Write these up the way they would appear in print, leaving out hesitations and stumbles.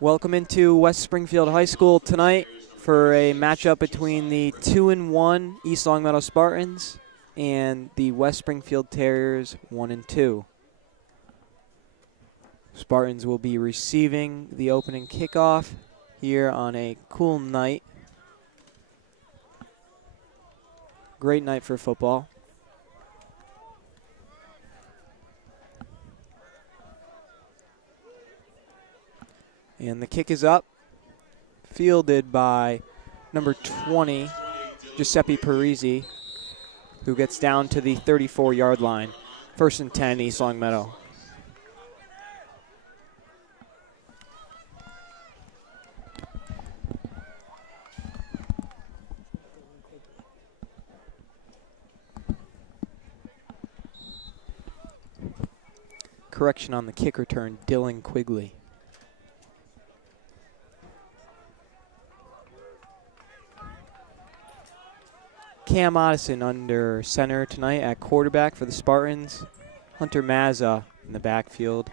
Welcome into West Springfield High School tonight for a matchup between the 2-1 East Longmeadow Spartans and the West Springfield Terriers 1-2. Spartans will be receiving the opening kickoff here on a cool night. Great night for football. And the kick is up, fielded by number 20, Giuseppe Parisi, who gets down to the 34-yard line. 1st and 10, East Longmeadow. Correction on the kick return, Dylan Quigley. Cam Otteson under center tonight at quarterback for the Spartans. Hunter Mazza in the backfield.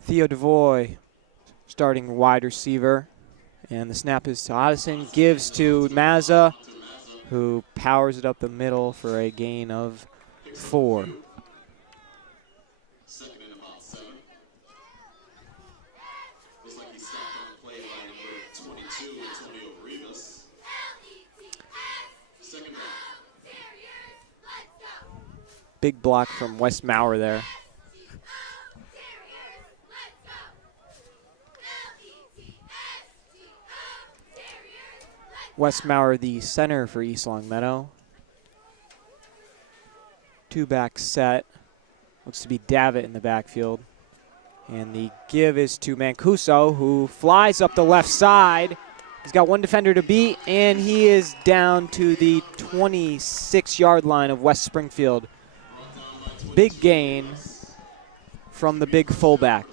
Theo DeVoy starting wide receiver. And the snap is to Otteson, gives to Mazza, who powers it up the middle for a gain of 4. Big block from Wes Maurer there. Wes Maurer, the center for East Longmeadow. Two-back set. Looks to be Davitt in the backfield. And the give is to Mancuso, who flies up the left side. He's got one defender to beat, and he is down to the 26-yard line of West Springfield. Big gain from the big fullback.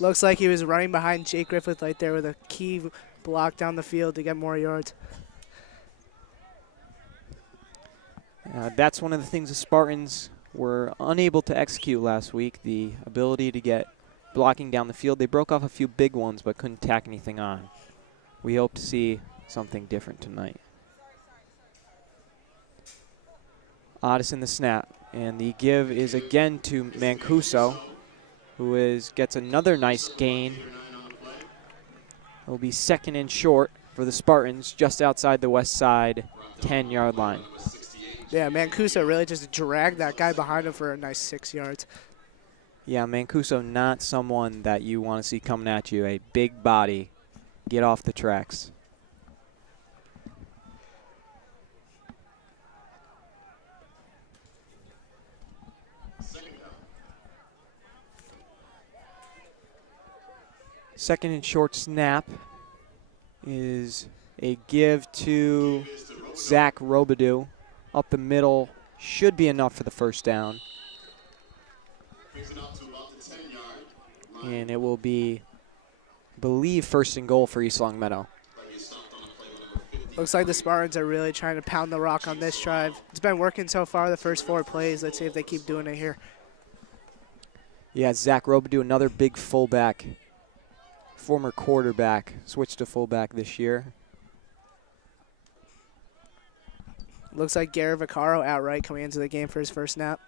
Looks like he was running behind Jake Griffith right there with a key block down the field to get more yards. That's one of the things the Spartans were unable to execute last week, the ability to get blocking down the field. They broke off a few big ones but couldn't tack anything on. We hope to see something different tonight. Otteson the snap. And the give is again to Mancuso, who gets another nice gain. It will be 2nd and short for the Spartans, just outside the west side 10-yard line. Yeah, Mancuso really just dragged that guy behind him for a nice 6 yards. Yeah, Mancuso not someone that you want to see coming at you. A big body. Get off the tracks. Second and short snap is a give to Zach Robidoux. Up the middle, should be enough for the first down. And it will be, I believe, 1st and goal for East Longmeadow. Looks like the Spartans are really trying to pound the rock on this drive. It's been working so far the first 4 plays. Let's see if they keep doing it here. Yeah, Zach Robidoux, another big fullback. Former quarterback, switched to fullback this year. Looks like Garrett Vaccaro outright coming into the game for his first snap.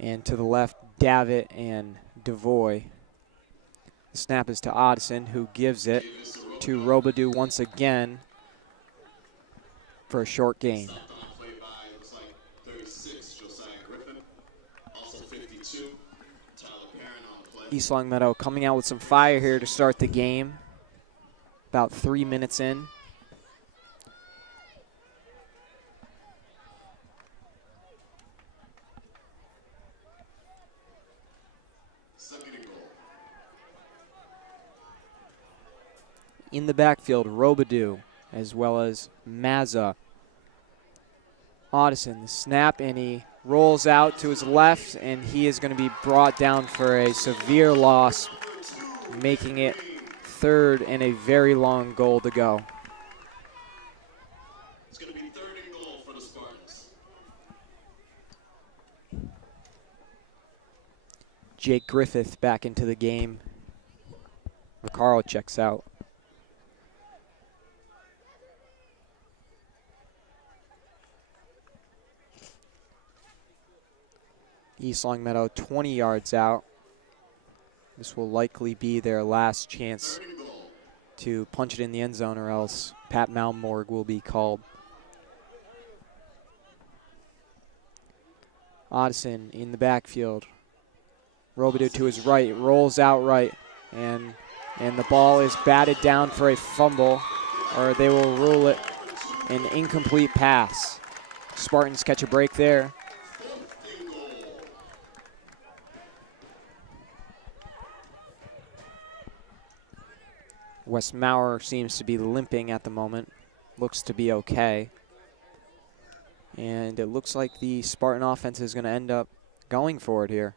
And to the left, Davitt and DeVoy. The snap is to Otteson, who gives it to Robidoux once again for a short gain. East Longmeadow coming out with some fire here to start the game. About 3 minutes in. In the backfield, Robidoux, as well as Mazza. Otteson, the snap, and he rolls out to his left, and he is going to be brought down for a severe loss, making it 3rd and a very long goal to go. It's going to be 3rd and goal for the Spartans. Jake Griffith back into the game. Vaccaro checks out. East Longmeadow 20 yards out. This will likely be their last chance to punch it in the end zone, or else Pat Malmorg will be called. Odison in the backfield. Robidoux to his right, rolls out right, and the ball is batted down for a fumble, or they will rule it an incomplete pass. Spartans catch a break there. Wes Maurer seems to be limping at the moment. Looks to be okay. And it looks like the Spartan offense is going to end up going for it here.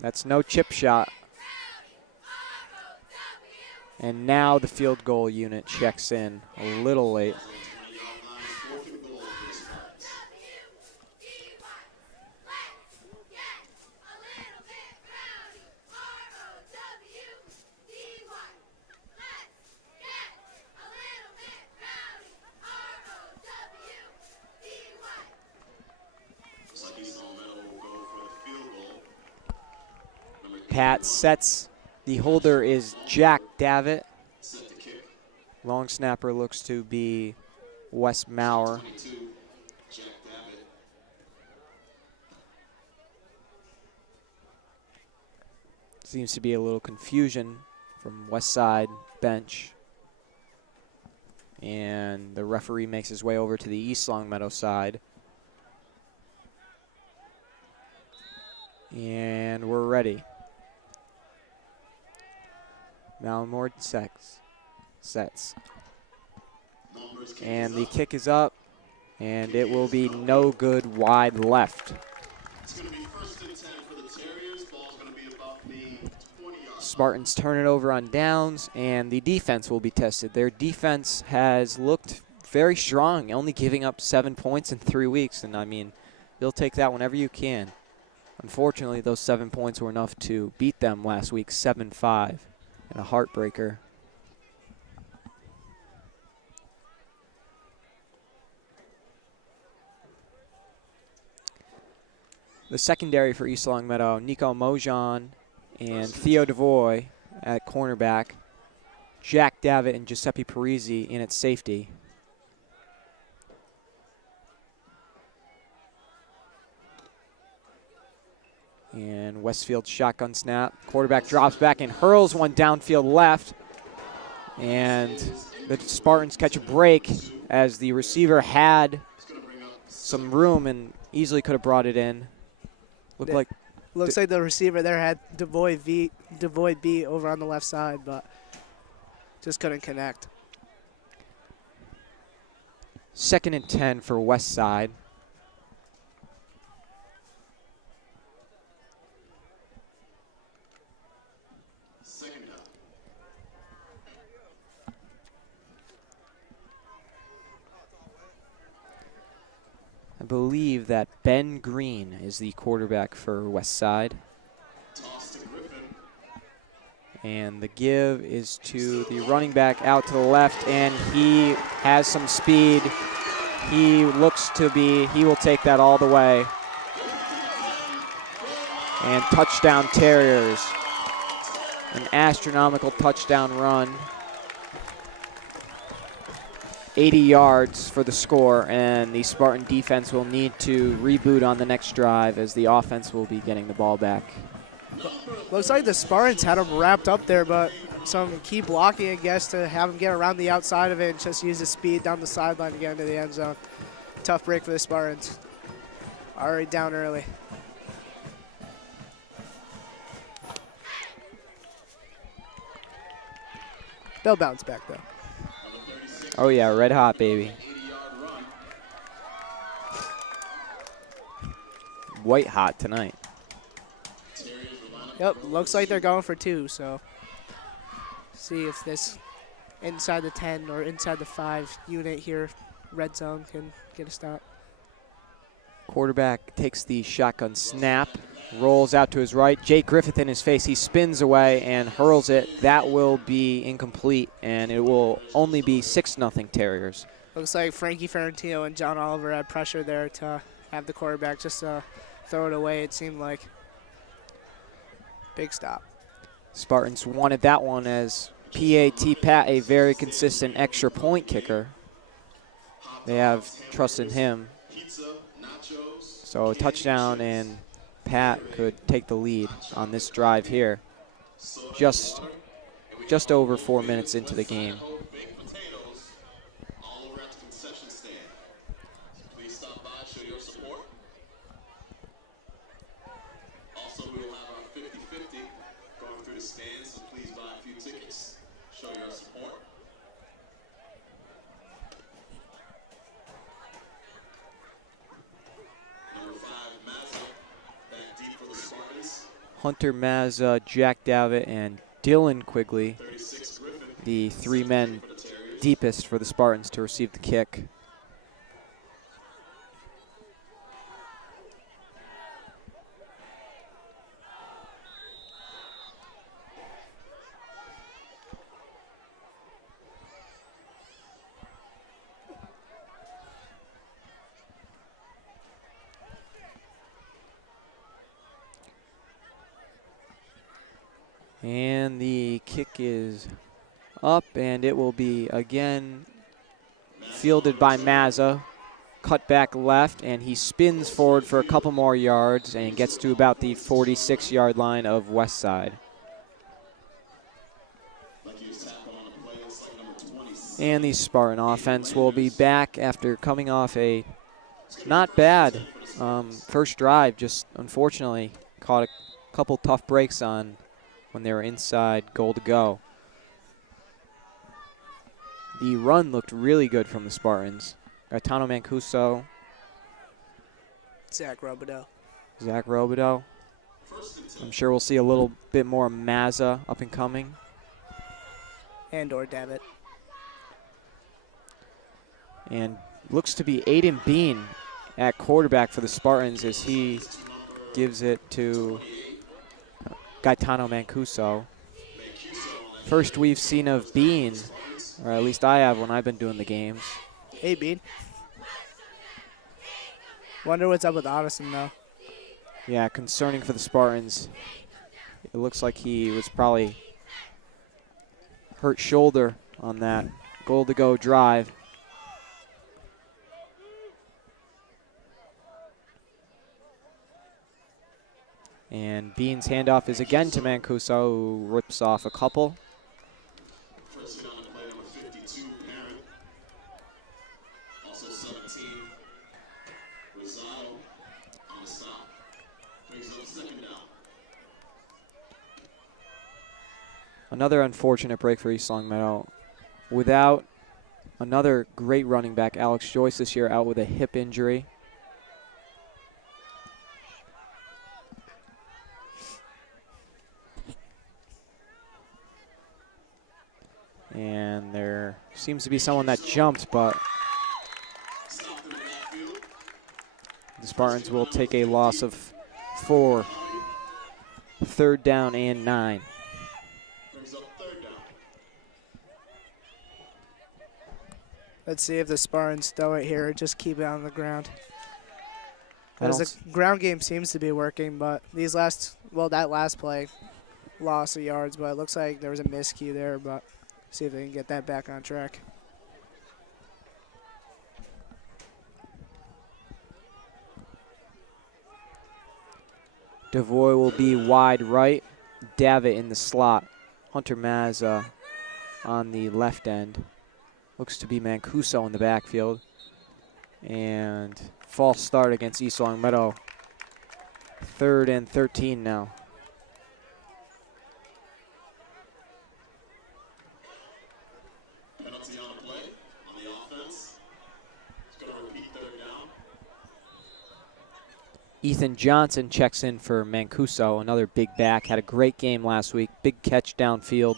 That's no chip shot. And now the field goal unit checks in a little late. Pat sets. The holder is Jack Davitt. Long snapper looks to be Wes Maurer. Seems to be a little confusion from West Side bench. And the referee makes his way over to the East Longmeadow side. And we're ready. Malmorg sets. And the kick is up, and it will be no good wide left. It's going to be 1st and 10 for the Terriers. Ball's going to be about the 20-yard. Spartans turn it over on downs, and the defense will be tested. Their defense has looked very strong, only giving up 7 points in 3 weeks, and I mean, you'll take that whenever you can. Unfortunately, those 7 points were enough to beat them last week, 7-5. And a heartbreaker. The secondary for East Longmeadow, Nico Mojan and Theo DeVoy at cornerback, Jack Davitt and Giuseppe Parisi in at safety. And Westfield shotgun snap. Quarterback drops back and hurls one downfield left. And the Spartans catch a break as the receiver had some room and easily could have brought it in. Looks like the receiver there had DeVoy B over on the left side, but just couldn't connect. 2nd and 10 for West Side. I believe that Ben Green is the quarterback for West Side. And the give is to the running back out to the left, and he has some speed. He will take that all the way. And touchdown Terriers. An astronomical touchdown run. 80 yards for the score, and the Spartan defense will need to reboot on the next drive as the offense will be getting the ball back. Looks like the Spartans had him wrapped up there, but some key blocking, I guess, to have him get around the outside of it and just use his speed down the sideline to get into the end zone. Tough break for the Spartans. Already down early. They'll bounce back, though. Oh, yeah, red hot, baby. White hot tonight. Yep, looks like they're going for 2, so see if this inside the 10 or inside the 5 unit here, red zone, can get a stop. Quarterback takes the shotgun snap, rolls out to his right. Jake Griffith in his face. He spins away and hurls it. That will be incomplete, and it will only be 6-0 Terriers. Looks like Frankie Ferrantino and John Oliver had pressure there to have the quarterback just throw it away, it seemed like. Big stop. Spartans wanted that one as Pat, a very consistent extra point kicker. They have trust in him. So a touchdown, and Pat could take the lead on this drive here. Just over 4 minutes into the game. Hunter Mazza, Jack Davitt, and Dylan Quigley, the 3 men deepest for the Spartans to receive the kick. And the kick is up, and it will be again fielded by Mazza. Cut back left, and he spins forward for a couple more yards and gets to about the 46-yard line of West Side. And the Spartan offense will be back after coming off a not bad first drive, just unfortunately caught a couple tough breaks on when they were inside goal to go. The run looked really good from the Spartans. Gaetano Mancuso. Zach Robideau. I'm sure we'll see a little bit more Mazza up and coming. And/or Davitt. And looks to be Aiden Bean at quarterback for the Spartans as he gives it to Gaetano Mancuso. First we've seen of Bean, or at least I have when I've been doing the games. Hey, Bean. Wonder what's up with Addison, though. Yeah, concerning for the Spartans. It looks like he was probably hurt shoulder on that goal-to-go drive. And Bean's handoff is again to Mancuso, who rips off a couple. First down to play number 52, Parent. Also 17, Rosado on the stop. Brings up second down. Another unfortunate break for East Longmeadow. Without another great running back, Alex Joyce this year out with a hip injury. And there seems to be someone that jumped, but the Spartans will take a loss of 4. Third down and 9. Let's see if the Spartans throw it here or just keep it on the ground. Because the ground game seems to be working, but that last play, loss of yards, but it looks like there was a miscue there, but see if they can get that back on track. Devoy will be wide right. Davitt in the slot. Hunter Mazza on the left end. Looks to be Mancuso in the backfield. And false start against East Longmeadow. 3rd and 13 now. Penalty on the play, on the offense. It's going to repeat third down. Ethan Johnson checks in for Mancuso, another big back. Had a great game last week. Big catch downfield.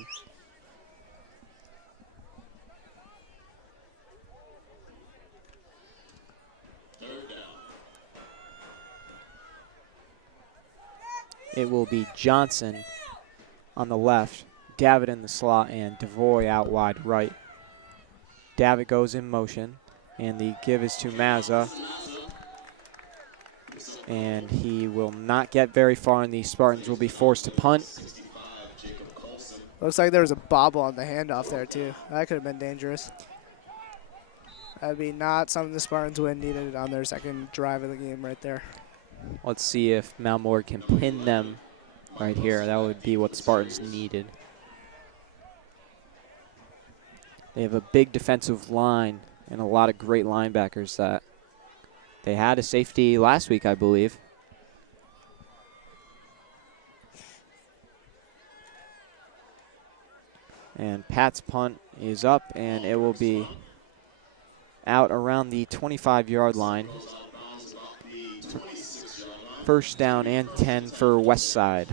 it will be Johnson on the left, Davitt in the slot, and DeVoy out wide right. Davitt goes in motion, and the give is to Mazza. And he will not get very far, and the Spartans will be forced to punt. Looks like there was a bobble on the handoff there, too. That could have been dangerous. That'd be not something the Spartans would have needed on their second drive of the game right there. Let's see if Malmore can pin them right here. That would be what the Spartans needed. They have a big defensive line and a lot of great linebackers that they had a safety last week, I believe. And Pat's punt is up, and it will be out around the 25-yard line. First down and 10 for West Side.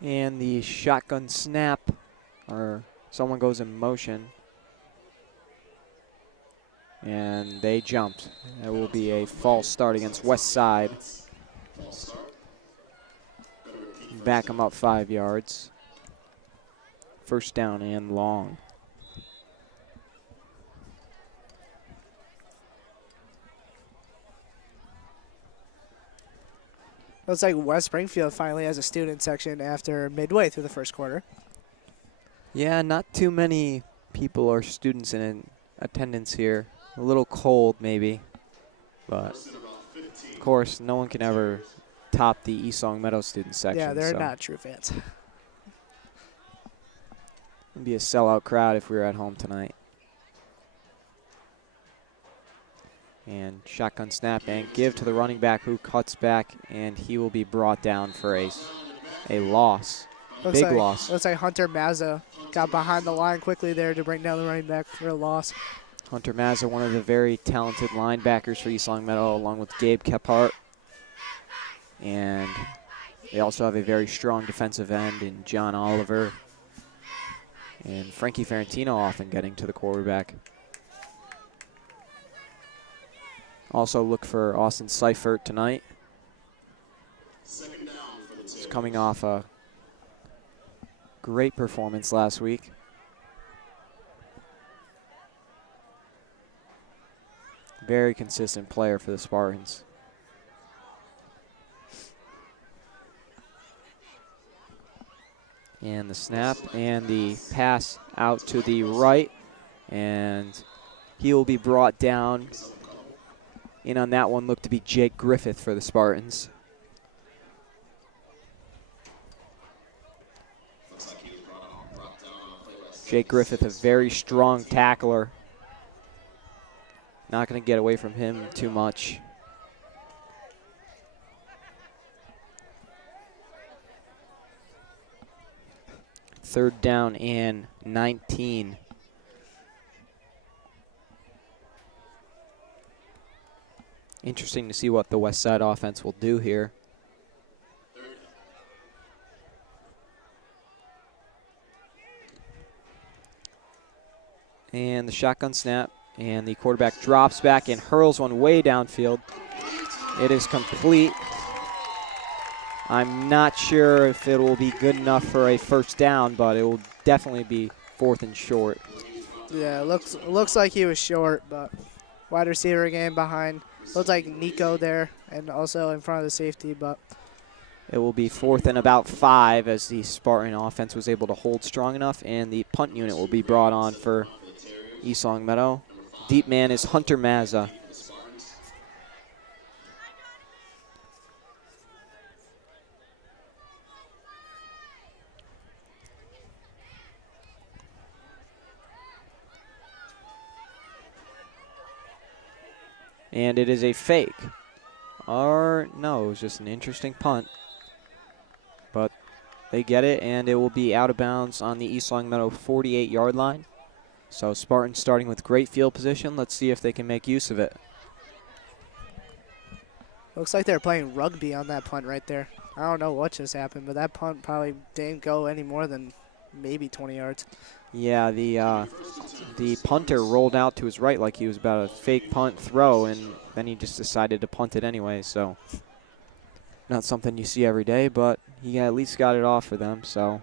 And the shotgun snap, or someone goes in motion. And they jumped. That will be a false start against West Side. Back them up 5 yards. First down and long. Looks like West Springfield finally has a student section after midway through the first quarter. Yeah, not too many people or students in attendance here. A little cold, maybe. But, of course, no one can ever top the East Long Meadow student section. Yeah, they're not true fans. It'd be a sellout crowd if we were at home tonight. And shotgun snap and give to the running back who cuts back, and he will be brought down for a loss. Big loss. Looks like Hunter Mazza got behind the line quickly there to bring down the running back for a loss. Hunter Mazza, one of the very talented linebackers for East Long Meadow, along with Gabe Kephart. And they also have a very strong defensive end in John Oliver. And Frankie Ferrantino often getting to the quarterback. Also look for Austin Seifert tonight. He's coming off a great performance last week. Very consistent player for the Spartans. And the snap and the pass out to the right. And he will be brought down. In on that one looked to be Jake Griffith for the Spartans. Jake Griffith, a very strong tackler. Not going to get away from him too much. Third down and 19. Interesting to see what the West Side offense will do here. And the shotgun snap, and the quarterback drops back and hurls one way downfield. It is complete. I'm not sure if it will be good enough for a first down, but it will definitely be 4th and short. Yeah, looks like he was short, but wide receiver again behind. Looks like Nico there and also in front of the safety, but it will be 4th and about 5 as the Spartan offense was able to hold strong enough, and the punt unit will be brought on for East Long Meadow. Deep man is Hunter Mazza. And it is a fake. Or, no, it was just an interesting punt. But they get it, and it will be out of bounds on the East Long Meadow 48-yard line. So Spartans starting with great field position. Let's see if they can make use of it. Looks like they're playing rugby on that punt right there. I don't know what just happened, but that punt probably didn't go any more than maybe 20 yards. Yeah, the punter rolled out to his right like he was about to fake punt throw, and then he just decided to punt it anyway. So not something you see every day, but he at least got it off for them. So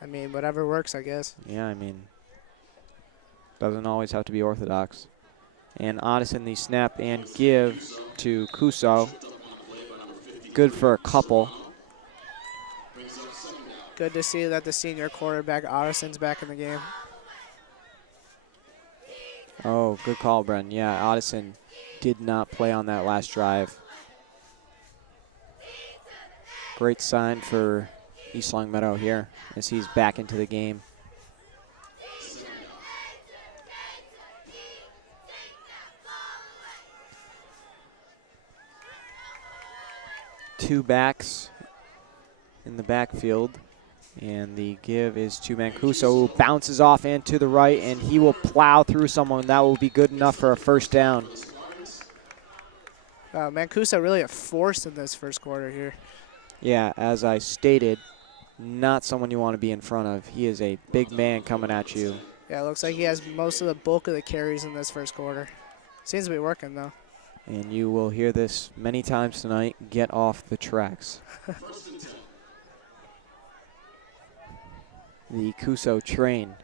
I mean, whatever works, I guess. yeah, I mean, doesn't always have to be orthodox. And Odison, the snap and give to Kuso. Good for a couple. Good to see that the senior quarterback, Odison's back in the game. Oh, good call, Bren. Yeah, Odison did not play on that last drive. Great sign for East Long Meadow here as he's back into the game. Two backs in the backfield, and the give is to Mancuso, who bounces off and to the right, and he will plow through someone. That will be good enough for a first down. Mancuso really a force in this first quarter here. Yeah, as I stated, not someone you want to be in front of. He is a big man coming at you. Yeah, it looks like he has most of the bulk of the carries in this first quarter. Seems to be working, though. And you will hear this many times tonight, get off the tracks. The Kuso train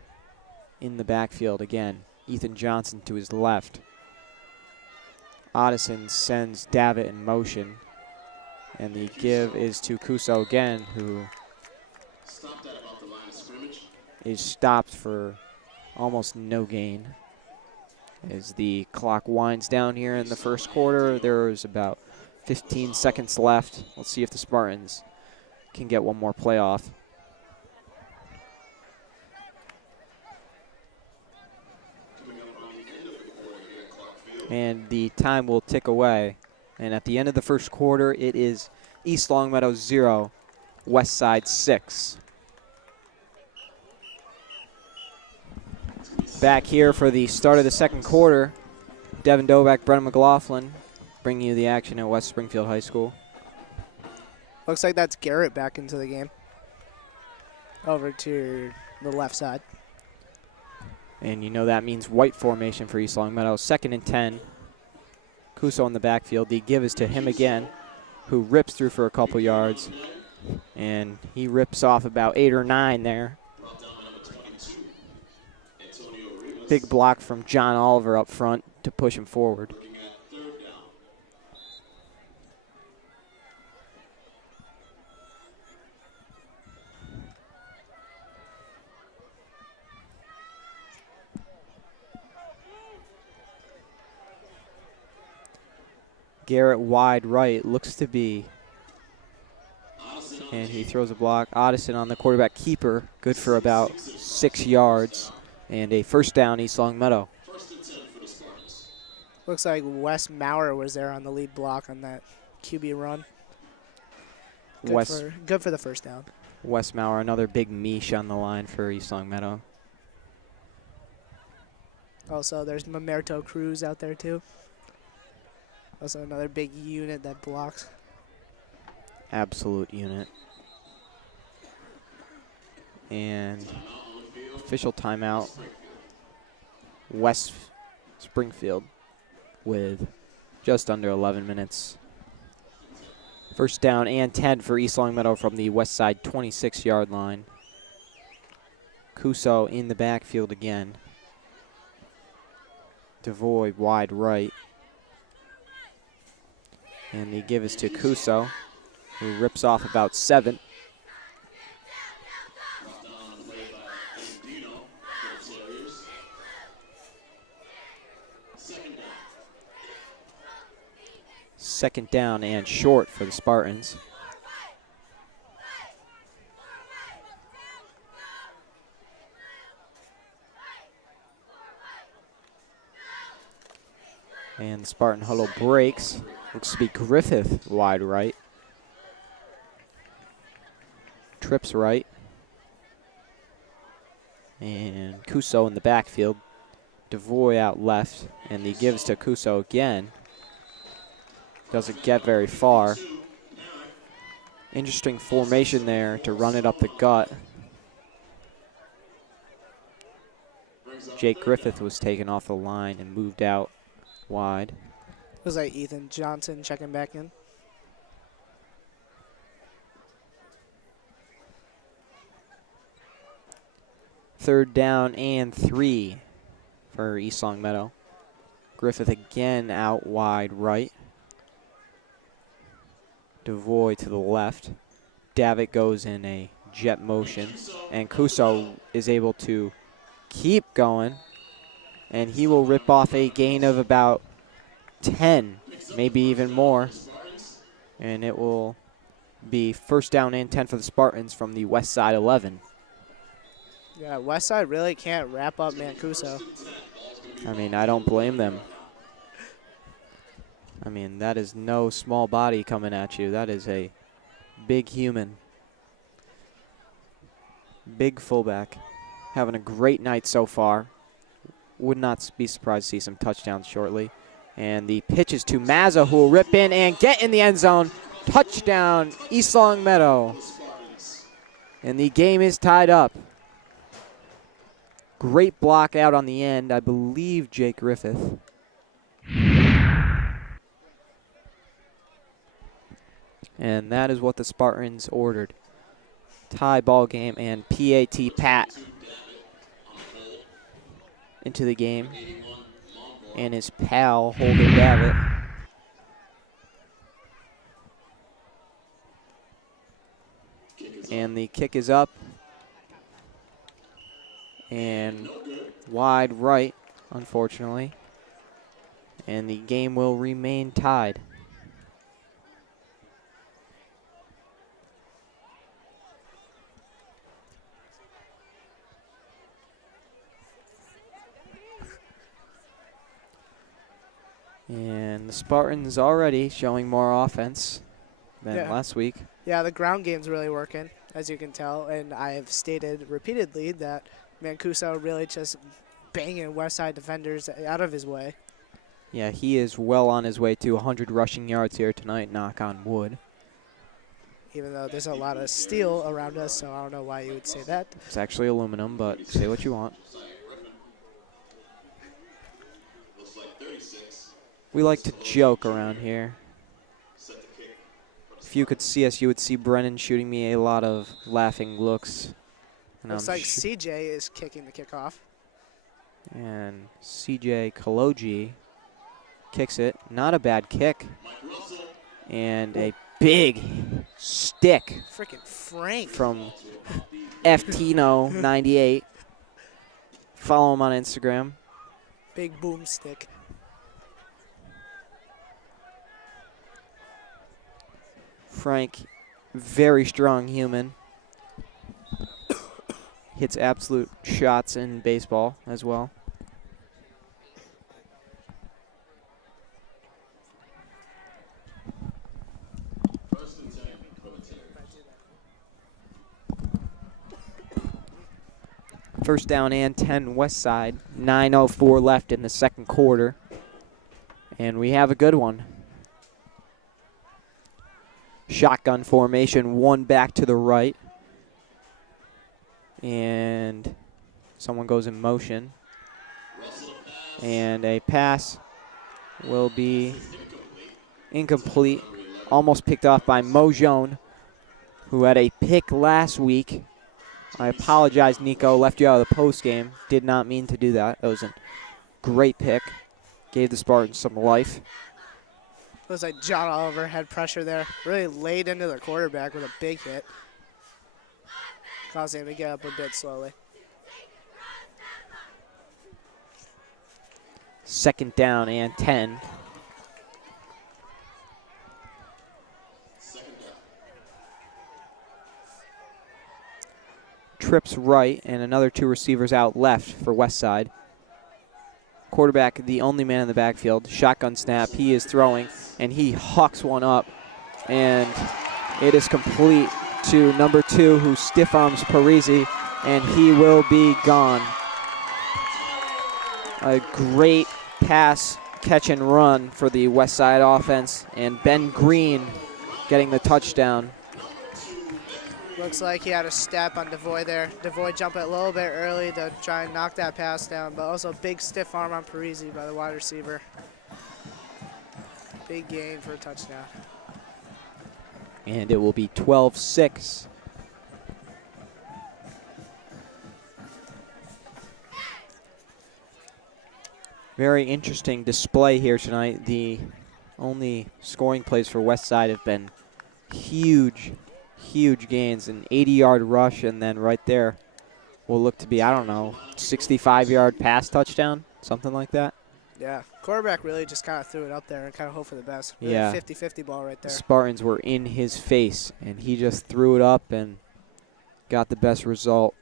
in the backfield again. Ethan Johnson to his left. Odison sends Davitt in motion. And the give is to Kuso again, who is stopped for almost no gain. As the clock winds down here in the first quarter, there's about 15 seconds left. Let's see if the Spartans can get one more play off. And the time will tick away. And at the end of the first quarter, it is East Long Meadow 0, West Side 6. Back here for the start of the second quarter, Devin Doback, Brennan McLaughlin bringing you the action at West Springfield High School. Looks like that's Garrett back into the game. Over to the left side. And you know that means white formation for East Long Meadow. 2nd and 10. Kuso in the backfield. The give is to him again, who rips through for a couple yards. And he rips off about 8 or 9 there. Big block from John Oliver up front to push him forward. Garrett wide right, looks to be, and he throws a block. Odison on the quarterback keeper, good for about 6 yards, and a first down East Long Meadow. Looks like Wes Maurer was there on the lead block on that QB run. Good for the first down. Wes Maurer, another big meesh on the line for East Long Meadow. Also, there's Mamerto Cruz out there too. Also another big unit that blocks. Absolute unit. And official timeout, West Springfield with just under 11 minutes. First down and 10 for East Long Meadow from the west side 26-yard line. Kuso in the backfield again. Devoy wide right. And the give is to Kuso, who rips off about 7. Second down and short for the Spartans. And the Spartan huddle breaks. Looks to be Griffith wide right. Trips right. And Kuso in the backfield. DeVoy out left. And he gives to Kuso again. Doesn't get very far. Interesting formation there to run it up the gut. Jake Griffith was taken off the line and moved out wide. It was like Ethan Johnson checking back in. Third down and 3 for East Longmeadow. Griffith again out wide right. DeVoy to the left. Davitt goes in a jet motion. And Kuso is able to keep going. And he will rip off a gain of about 10, maybe even more. And it will be first down and 10 for the Spartans from the west side 11. Yeah, Westside really can't wrap up Mancuso. I mean, I don't blame them. I mean, that is no small body coming at you. That is a big human. Big fullback. Having a great night so far. Would not be surprised to see some touchdowns shortly. And the pitch is to Mazza, who will rip in and get in the end zone. Touchdown, East Longmeadow. And the game is tied up. Great block out on the end, I believe Jake Griffith. And that is what the Spartans ordered. Tie ball game and PAT Pat into the game. And his pal, Holden Davitt. And the kick is up. And wide right, unfortunately. And the game will remain tied. And the Spartans already showing more offense than last week. Yeah, the ground game's really working, as you can tell. And I have stated repeatedly that Mancuso really just banging Westside defenders out of his way. Yeah, he is well on his way to 100 rushing yards here tonight, knock on wood. Even though there's a lot of steel around us, so I don't know why you would say that. It's actually aluminum, but say what you want. We like to joke around here. If you could see us, you would see Brennan shooting me a lot of laughing looks. And Looks like CJ is kicking the kickoff. And CJ Kaloji kicks it. Not a bad kick. And a big stick. Freaking Frank. From FTino98. Follow him on Instagram. Big boomstick. Frank, very strong human. Hits absolute shots in baseball as well. First down and 10 west side. 9:04 left in the second quarter. And we have a good one. Shotgun formation, one back to the right. And someone goes in motion. And a pass will be incomplete. Almost picked off by Mojon, who had a pick last week. I apologize, Nico. Left you out of the post game. Did not mean to do that. That was a great pick. Gave the Spartans some life. It was like John Oliver had pressure there. Really laid into the quarterback with a big hit. Causing him to get up a bit slowly. Second down and 10. Trips right and another two receivers out left for Westside. quarterback, the only man in the backfield. Shotgun snap. He is throwing, and he hucks one up. And it is complete to number 2, who stiff arms Parisi, and he will be gone. A great pass, catch and run for the West Side offense, and Ben Green getting the touchdown. Looks like he had a step on Devoy there. Devoy jumped a little bit early to try and knock that pass down, but also a big stiff arm on Parisi by the wide receiver. Big gain for a touchdown. And it will be 12-6. Very interesting display here tonight. The only scoring plays for West Side have been huge gains. An 80-yard rush, and then right there will look to be, I don't know, 65-yard pass touchdown, something like that. Yeah, quarterback really just kind of threw it up there and kind of hope for the best. Really Yeah. 50-50 ball right there. The Spartans were in his face, and he just threw it up and got the best result.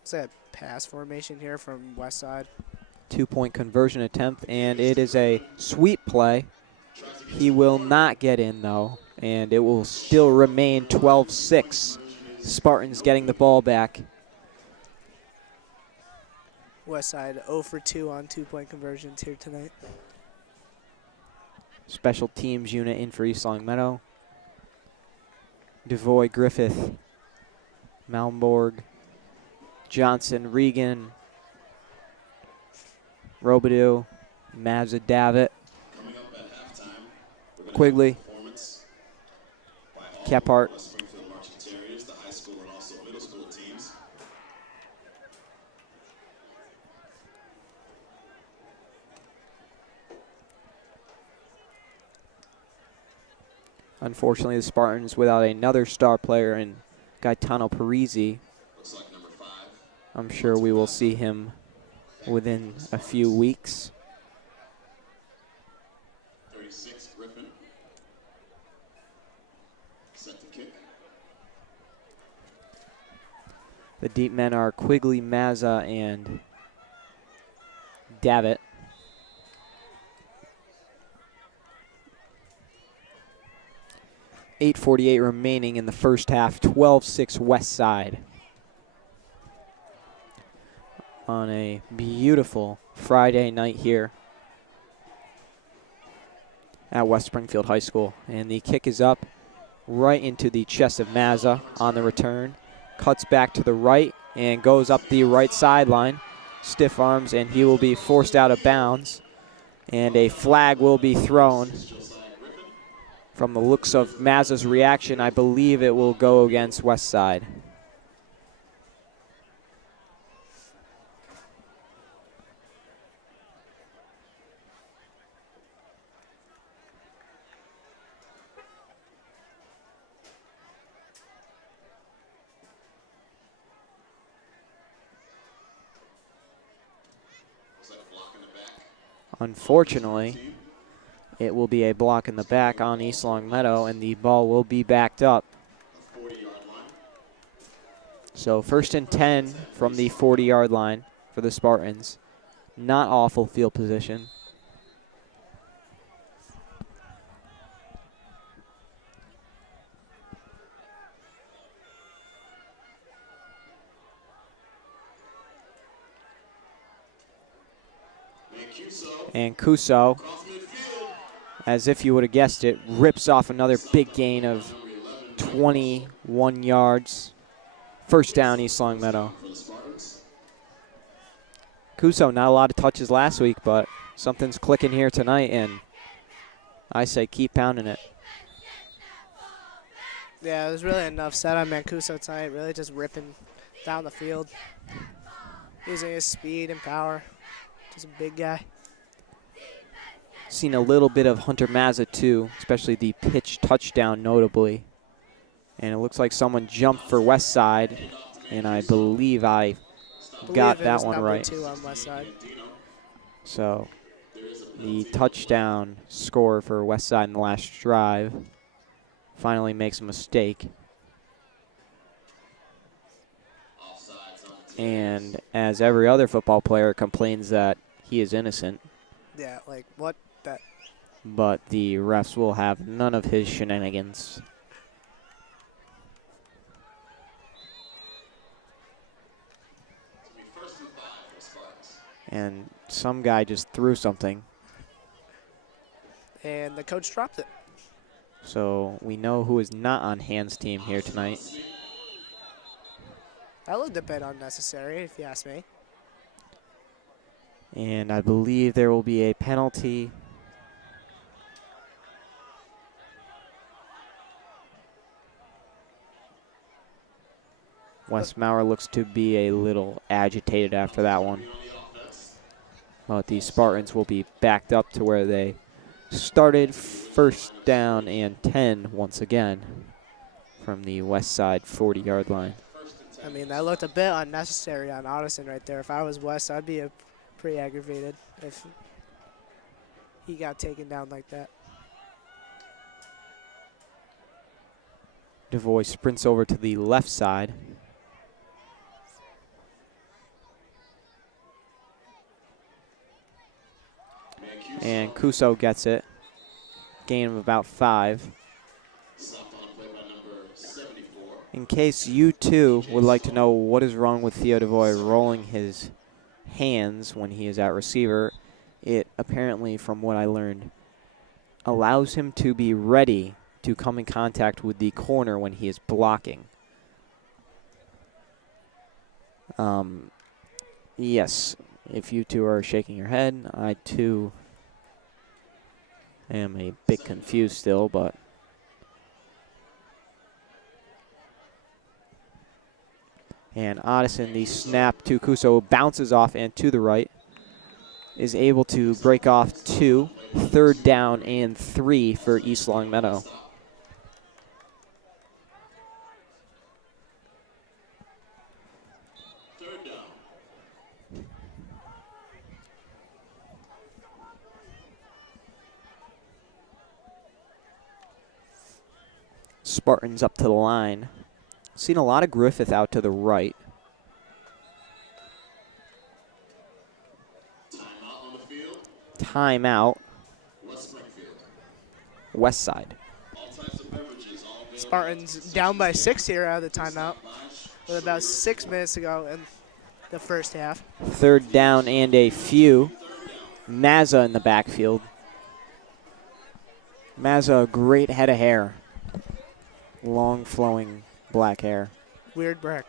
What's that pass formation here from West Side? 2-point conversion attempt, and it is a sweep play. He will not get in, though, and it will still remain 12-6. Spartans getting the ball back. West Side 0 for 2 on 2-point conversions here tonight. Special teams unit in for East Long Meadow. Devoy, Griffith, Malmborg, Johnson, Regan, Robidoux, Mazza, Davitt, Coming up at halftime, we're gonna Quigley, have a performance by all Kephart. West Springfield Marching Terriers, the high school and also middle school teams. Unfortunately, the Spartans without another star player in Gaetano Parisi. Looks like number 5. I'm sure we will see him within a few weeks. 36, Griffin. Set to kick. The deep men are Quigley, Mazza, and Davitt. .8:48 remaining in the first half, 12-6 West Side. On a beautiful Friday night here at West Springfield High School. And the kick is up right into the chest of Mazza on the return. Cuts back to the right and goes up the right sideline. Stiff arms, and he will be forced out of bounds. And a flag will be thrown. From the looks of Mazza's reaction, I believe it will go against West Side. Unfortunately, it will be a block in the back on East Long Meadow, and the ball will be backed up. So 1st and 10 from the 40-yard line for the Spartans. Not awful field position. And Cuso, as if you would have guessed it, rips off another big gain of 21 yards. First down, East Long Meadow. Cuso, not a lot of touches last week, but something's clicking here tonight, and I say keep pounding it. Yeah, there's really enough set on Mancuso tonight, really just ripping down the field. Using his speed and power. Just a big guy. Seen a little bit of Hunter Mazza too, especially the pitch touchdown notably. And it looks like someone jumped for West Side, and I believe I got that one right. 2 on West Side. So the touchdown score for West Side in the last drive finally makes a mistake. And as every other football player complains that he is innocent, Yeah, like what? That but the refs will have none of his shenanigans. First and 5 for the Spartans. And some guy just threw something, and the coach dropped it. so we know who is not on Hans' team here tonight. That looked a bit unnecessary, if you ask me. And I believe there will be a penalty. Wes Maurer looks to be a little agitated after that one. But the Spartans will be backed up to where they started, first down and 10 once again from the west side 40-yard line. I mean, that looked a bit unnecessary on Addison right there. If I was West, I'd be pretty aggravated if he got taken down like that. DeVoy sprints over to the left side. And Kuso gets it. Gain of about 5. In case you too would like to know what is wrong with Theo DeVoy rolling his hands when he is at receiver, it apparently, from what I learned, allows him to be ready to come in contact with the corner when he is blocking. Yes, if you two are shaking your head, I too am a bit confused still, but and Addison, the snap to Kuso, bounces off and to the right, is able to break off 2, 3rd down and 3 for East Longmeadow. Spartans up to the line. Seen a lot of Griffith out to the right. Timeout on the field. Timeout. West Springfield. West side. All types of beverages. All available. Spartans down by 6 here out of the timeout with about 6 minutes to go in the first half. 3rd down and a few. Mazza in the backfield. Mazza, a great head of hair. Long flowing black hair. Weird break.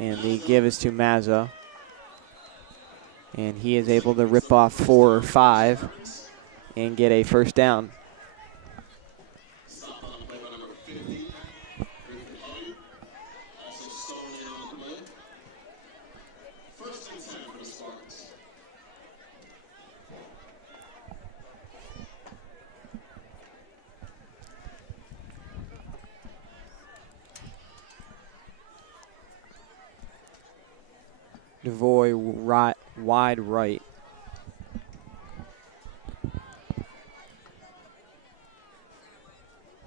And the give is to Mazza. And he is able to rip off 4 or 5 and get a first down. Stop on the play by number 50. Also stolen in on the play. First and 10 for the Spartans. DeVoy right, wide right.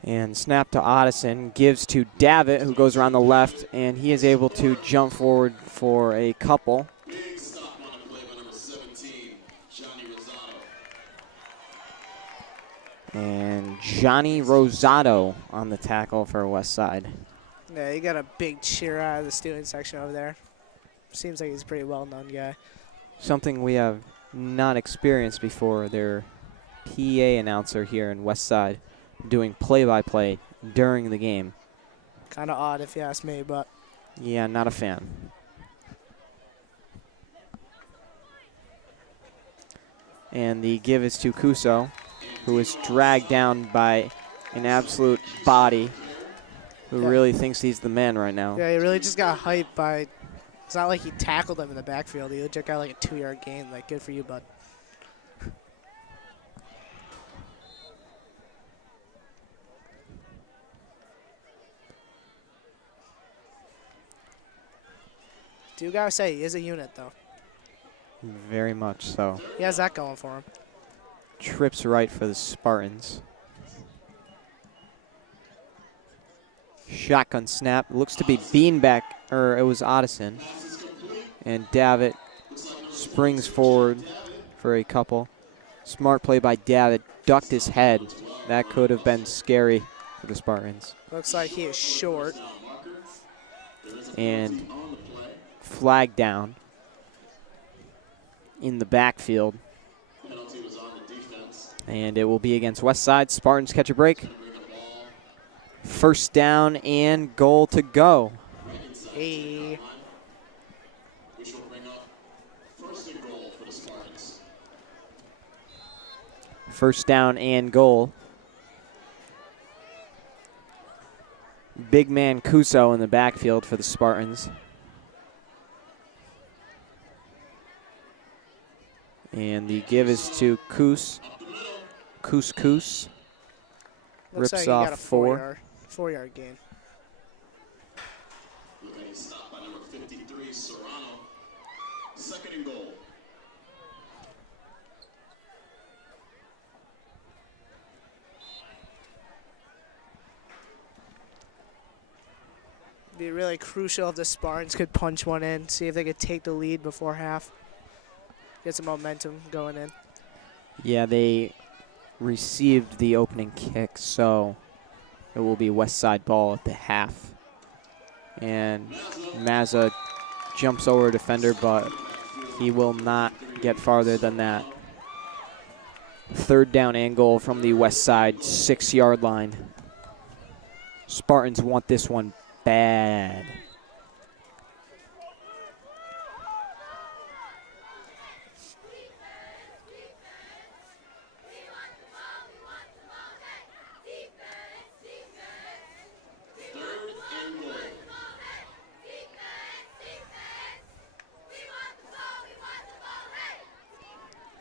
And snap to Addison, gives to Davitt, who goes around the left, and he is able to jump forward for a couple. Big stop on the play by number 17, Johnny Rosado. And Johnny Rosado on the tackle for West Side. Yeah, you got a big cheer out of the student section over there. Seems like he's a pretty well-known guy. Something we have not experienced before. Their PA announcer here in West Side doing play-by-play during the game. Kind of odd if you ask me, but Yeah, not a fan. And the give is to Kuso, who is dragged down by an absolute body who really thinks he's the man right now. yeah, he really just got hyped by. It's not like he tackled him in the backfield. He legit got like a 2-yard gain. Like, good for you, bud. Do gotta say, he is a unit, though. Very much so. He has that going for him. Trips right for the Spartans. Shotgun snap. Looks to be Beanback, or it was Addison. And Davitt springs forward for a couple. Smart play by Davitt. Ducked his head. That could have been scary for the Spartans. Looks like he is short. And flag down in the backfield. And it will be against West Side. Spartans catch a break. First down and goal to go. Hey. First down and goal. Big man Kuso in the backfield for the Spartans. And the give is to Koos. Koos. Looks Rips like he off got a 4. 4-yard gain. Okay, stop by number 53, Serrano. Second and goal. Be really crucial if the Spartans could punch one in, see if they could take the lead before half. Get some momentum going in. Yeah, they received the opening kick, so it will be West Side ball at the half. And Mazza jumps over a defender, but he will not get farther than that. Third down and goal from the West Side 6-yard line. Spartans want this one bad.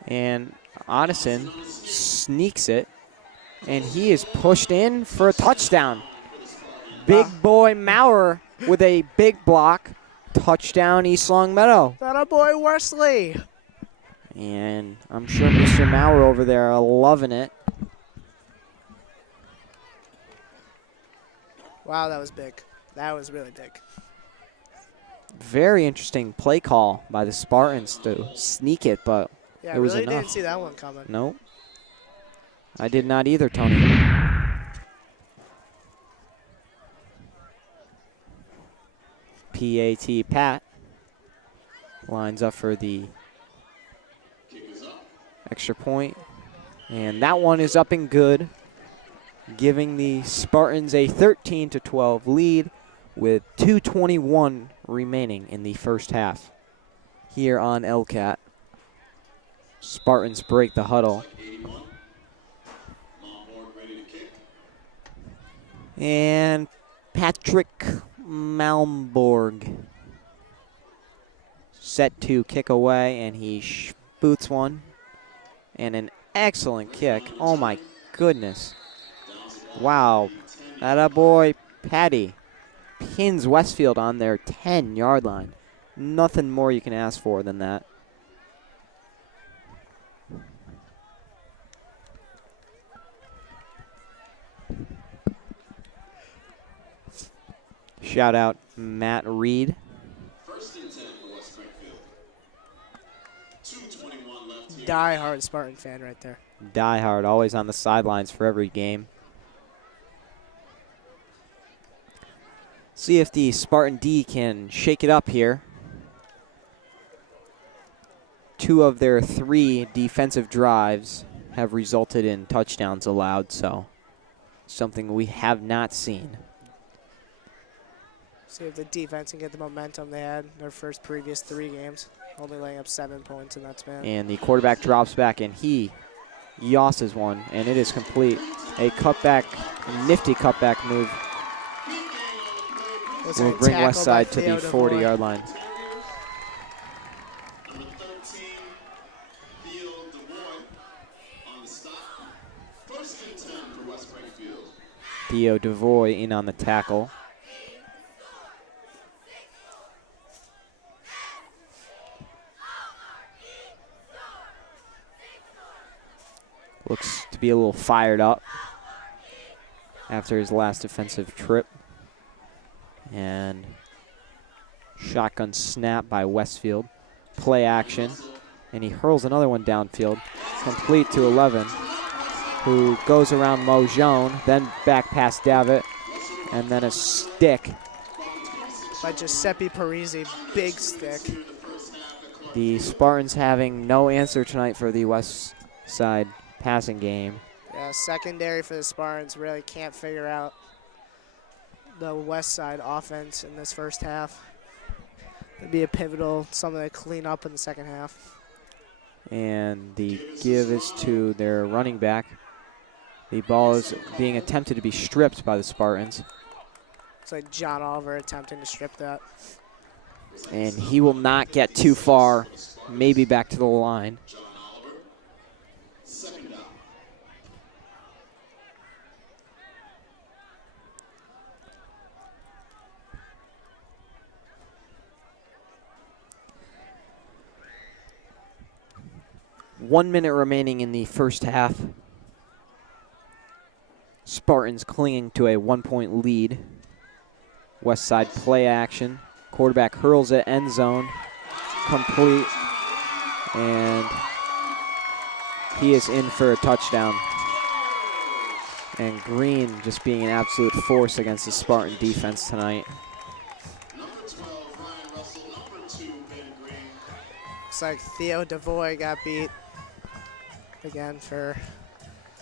And Odison sneaks it, and he is pushed in for a touchdown. Big boy Maurer with a big block. Touchdown, East Long Meadow. That a boy Wesley. And I'm sure Mr. Maurer over there are loving it. Wow, that was big. That was really big. Very interesting play call by the Spartans to sneak it, but Yeah, it was really enough. didn't see that one coming. No. I did not either, Tony. PAT Pat lines up for the extra point. And that one is up and good, giving the Spartans a 13-12 lead with 2:21 remaining in the first half here on LCAT. Spartans break the huddle. And Patrick Malmborg set to kick away, and he boots one. And an excellent kick. Oh my goodness. Wow. That boy Patty pins Westfield on their 10-yard line. Nothing more you can ask for than that. Shout out Matt Reed. First and 10 for West Springfield. 2:21 left here. Die-hard Spartan fan right there. Die hard, always on the sidelines for every game. See if the Spartan D can shake it up here. 2 of their 3 defensive drives have resulted in touchdowns allowed, so something we have not seen. See if the defense can get the momentum they had in their previous 3 games. Only laying up 7 points in that span. And the quarterback drops back, and he yosses one, and it is complete. A cutback, nifty cutback move Looks will like a bring tackle West by Side to Theo the DeVoy. 40-yard line. Number 13, Theo DeVoy on the stop. First and 10 for West Springfield. Theo DeVoy in on the tackle. Looks to be a little fired up after his last defensive trip. And Shotgun snap by Westfield. Play action. And he hurls another one downfield. Complete to 11, who goes around Mojone, then back past Davitt, and then a stick. By Giuseppe Parisi, big stick. The Spartans having no answer tonight for the West Side passing game. Yeah, secondary for the Spartans really can't figure out the West Side offense in this first half. It'd be a pivotal, something to clean up in the second half. And the give is to their running back. The ball is being attempted to be stripped by the Spartans. It's like John Oliver attempting to strip that. And he will not get too far, maybe back to the line. 1 minute remaining in the first half. Spartans clinging to a 1-point lead. West Side play action. Quarterback hurls it, end zone. Complete. And he is in for a touchdown. And Green just being an absolute force against the Spartan defense tonight. Looks like Theo DeVoy got beat again for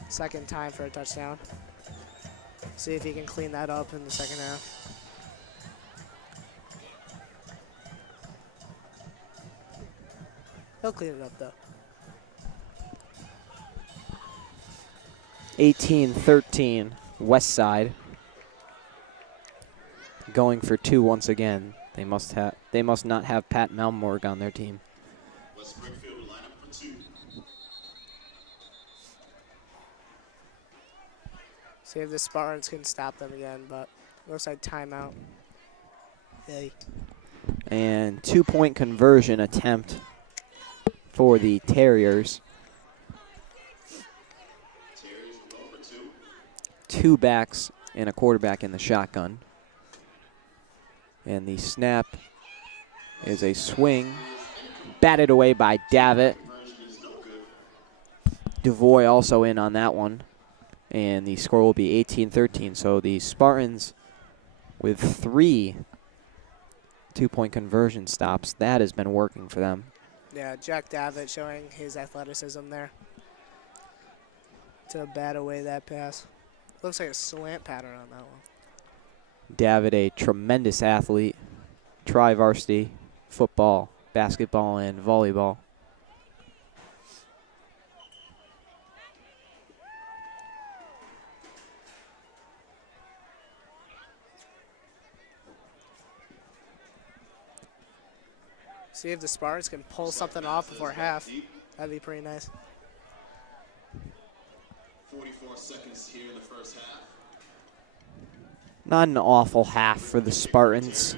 second time for a touchdown. See if he can clean that up in the second half. He'll clean it up though. 18-13, West Side. Going for two once again. They must not have Pat Malmorg on their team. Springfield will line up for two. See if the Spartans can stop them again, but looks like timeout. Yay. And 2-point conversion attempt for the Terriers. Terriers will go for two. Two backs and a quarterback in the shotgun. And the snap is a swing. Batted away by Davitt. DeVoy also in on that one. And the score will be 18-13. So the Spartans with 3 2-point conversion stops. That has been working for them. Yeah, Jack Davitt showing his athleticism there to bat away that pass. Looks like a slant pattern on that one. Davitt, a tremendous athlete. Tri-varsity, football, basketball, and volleyball. See if the Spartans can pull something off before half. That'd be pretty nice. 44 seconds here in the first half. Not an awful half for the Spartans.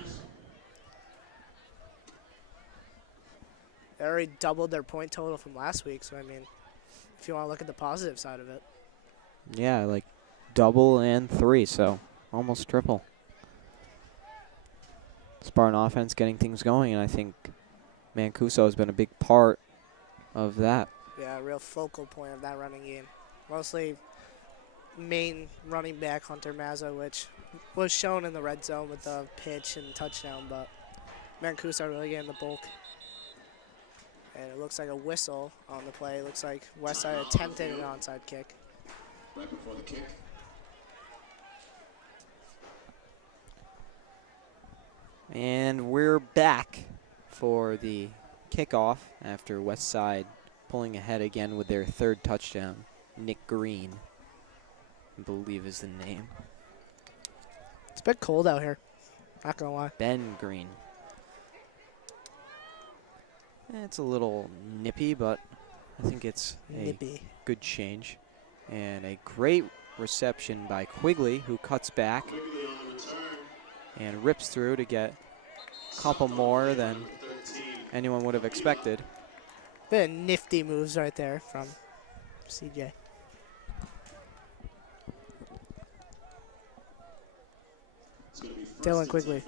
They already doubled their point total from last week, so I mean, if you want to look at the positive side of it. Yeah, like double and 3, so almost triple. Spartan offense getting things going, and I think Mancuso has been a big part of that. Yeah, a real focal point of that running game. Mostly main running back Hunter Mazza, which was shown in the red zone with the pitch and touchdown, but Mancuso really getting the bulk. And it looks like a whistle on the play. It looks like Westside attempted an onside kick. Right before the kick. And we're back for the kickoff after Westside pulling ahead again with their third touchdown. Nick Green, I believe is the name. It's a bit cold out here, not gonna lie. Ben Green. It's a little nippy, but I think it's a good change. And a great reception by Quigley, who cuts back and rips through to get a couple more than anyone would have expected. Bit of nifty moves right there from CJ. Dylan Quigley.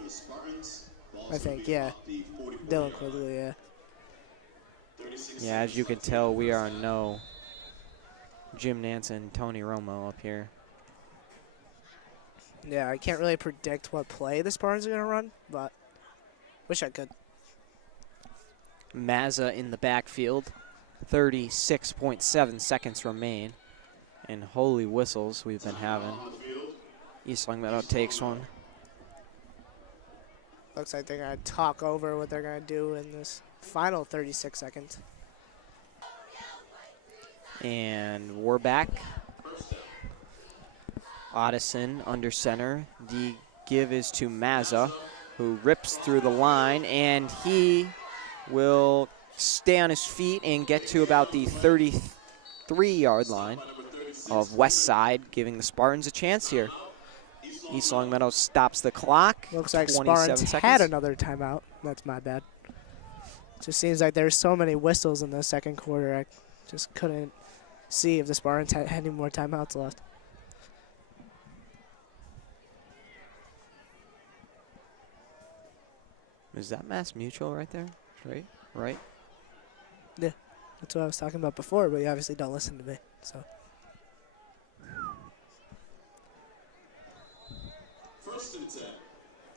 I think, yeah. Dylan Quigley, yeah. Yeah, as you can tell, we are no Jim Nance and Tony Romo up here. Yeah, I can't really predict what play the Spartans are going to run, but wish I could. Mazza in the backfield. 36.7 seconds remain. And holy whistles we've been having. East Longmeadow takes one. Looks like they're going to talk over what they're going to do in this final 36 seconds. And we're back. Otteson under center. The give is to Mazza, who rips through the line, and he will stay on his feet and get to about the 33-yard line of West Side, giving the Spartans a chance here. East Longmeadow stops the clock. Looks like 27 Spartans seconds. had another timeout. That's my bad. Just seems like there's so many whistles in the second quarter. I just couldn't see if the Spartans had any more timeouts left. Is that Mass Mutual right there? Right? Yeah, that's what I was talking about before, but you obviously don't listen to me. So. First and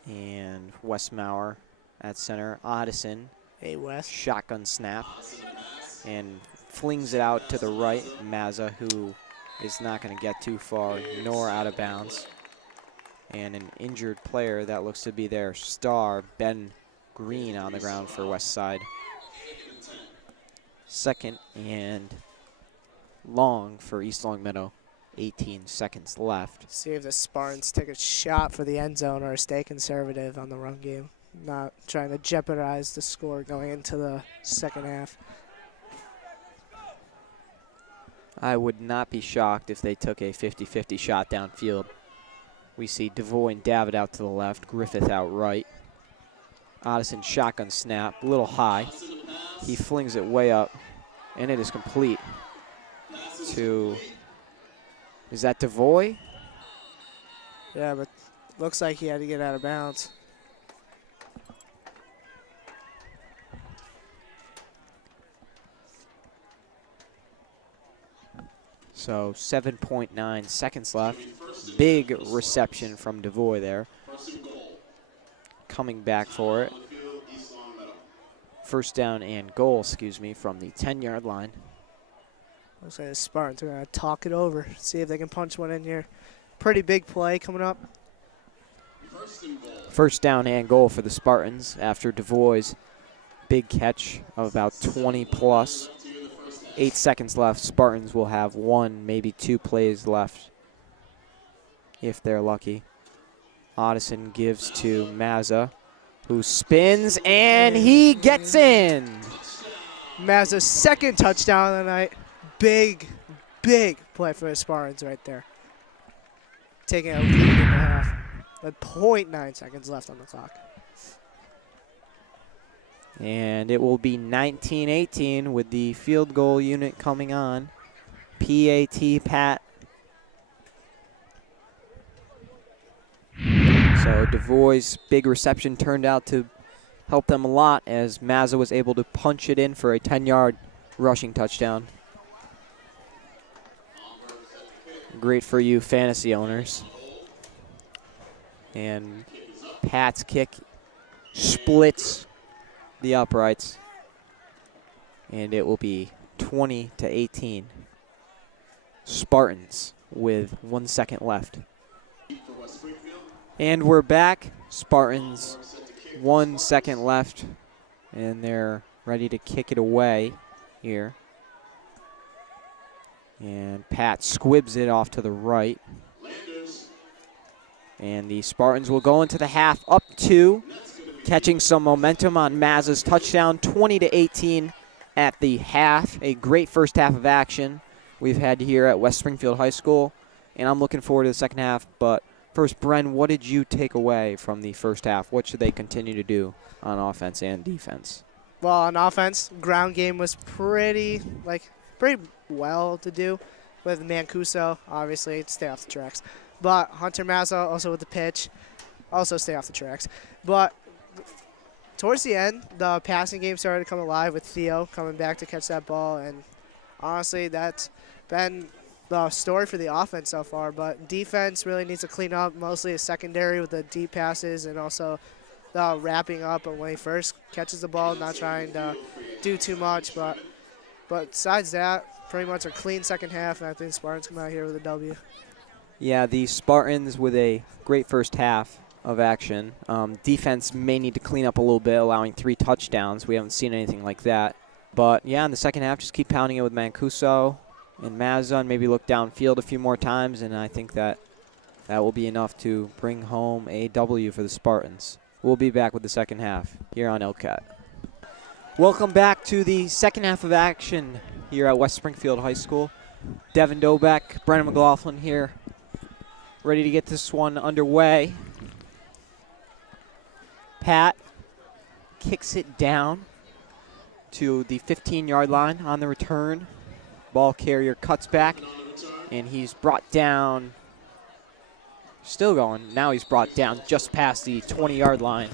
10. And Westmauer at center. Otteson, Hey, Wes. shotgun snap, and flings it out to the right. Mazza, who is not going to get too far, nor out of bounds. And an injured player that looks to be their star, Ben Green, on the ground for West Side. Second and long for East Longmeadow. 18 seconds left. See if the Spartans take a shot for the end zone or stay conservative on the run game. Not trying to jeopardize the score going into the second half. I would not be shocked if they took a 50-50 shot downfield. We see DeVoy and David out to the left, Griffith out right. Otteson shotgun snap, a little high. He flings it way up, and it is complete to, is that DeVoy? Yeah, but looks like he had to get out of bounds. So 7.9 seconds left. Big reception from DeVoy there. Coming back for it. First down and goal, excuse me, from the 10-yard line. Looks like the Spartans are going to talk it over, see if they can punch one in here. Pretty big play coming up. First down and goal for the Spartans after DeVoy's big catch of about 20 plus. 8 seconds left. Spartans will have one, maybe two plays left if they're lucky. Otteson gives to Mazza, who spins, and he gets in. Mazza's second touchdown of the night. Big, big play for the Spartans right there. Taking a lead in the half. With 0.9 seconds left on the clock. And it will be 19-18 with the field goal unit coming on. PAT, Pat. So DeVoy's big reception turned out to help them a lot as Mazza was able to punch it in for a 10-yard rushing touchdown. Great for you fantasy owners. And Pat's kick splits the uprights, and it will be 20-18. Spartans with 1 second left. And we're back. Spartans 1 second left, and they're ready to kick it away here. And Pat squibs it off to the right. And the Spartans will go into the half up 2, catching some momentum on Mazza's touchdown, 20-18 at the half. A great first half of action we've had here at West Springfield High School, and I'm looking forward to the second half. But first, Bren, what did you take away from the first half? What should they continue to do on offense and defense? Well, on offense, ground game was pretty well to do with Mancuso, obviously, stay off the tracks. But Hunter Mazza also with the pitch, also stay off the tracks. But towards the end, the passing game started to come alive with Theo coming back to catch that ball, and honestly, that's been the story for the offense so far. But defense really needs to clean up, mostly a secondary with the deep passes and also the wrapping up when he first catches the ball, not trying to do too much. But besides that, pretty much a clean second half, and I think Spartans come out here with a W. Yeah, the Spartans with a great first half of action. Defense may need to clean up a little bit, allowing 3 touchdowns. We haven't seen anything like that. But, yeah, in the second half, just keep pounding it with Mancuso and Mazza, and maybe look downfield a few more times, and I think that will be enough to bring home a W for the Spartans. We'll be back with the second half here on LCAT. Welcome back to the second half of action here at West Springfield High School. Devin Dobeck, Brennan McLaughlin here, ready to get this one underway. Pat kicks it down to the 15-yard line on the return. Ball carrier cuts back, and he's brought down, still going. Now he's brought down just past the 20-yard line.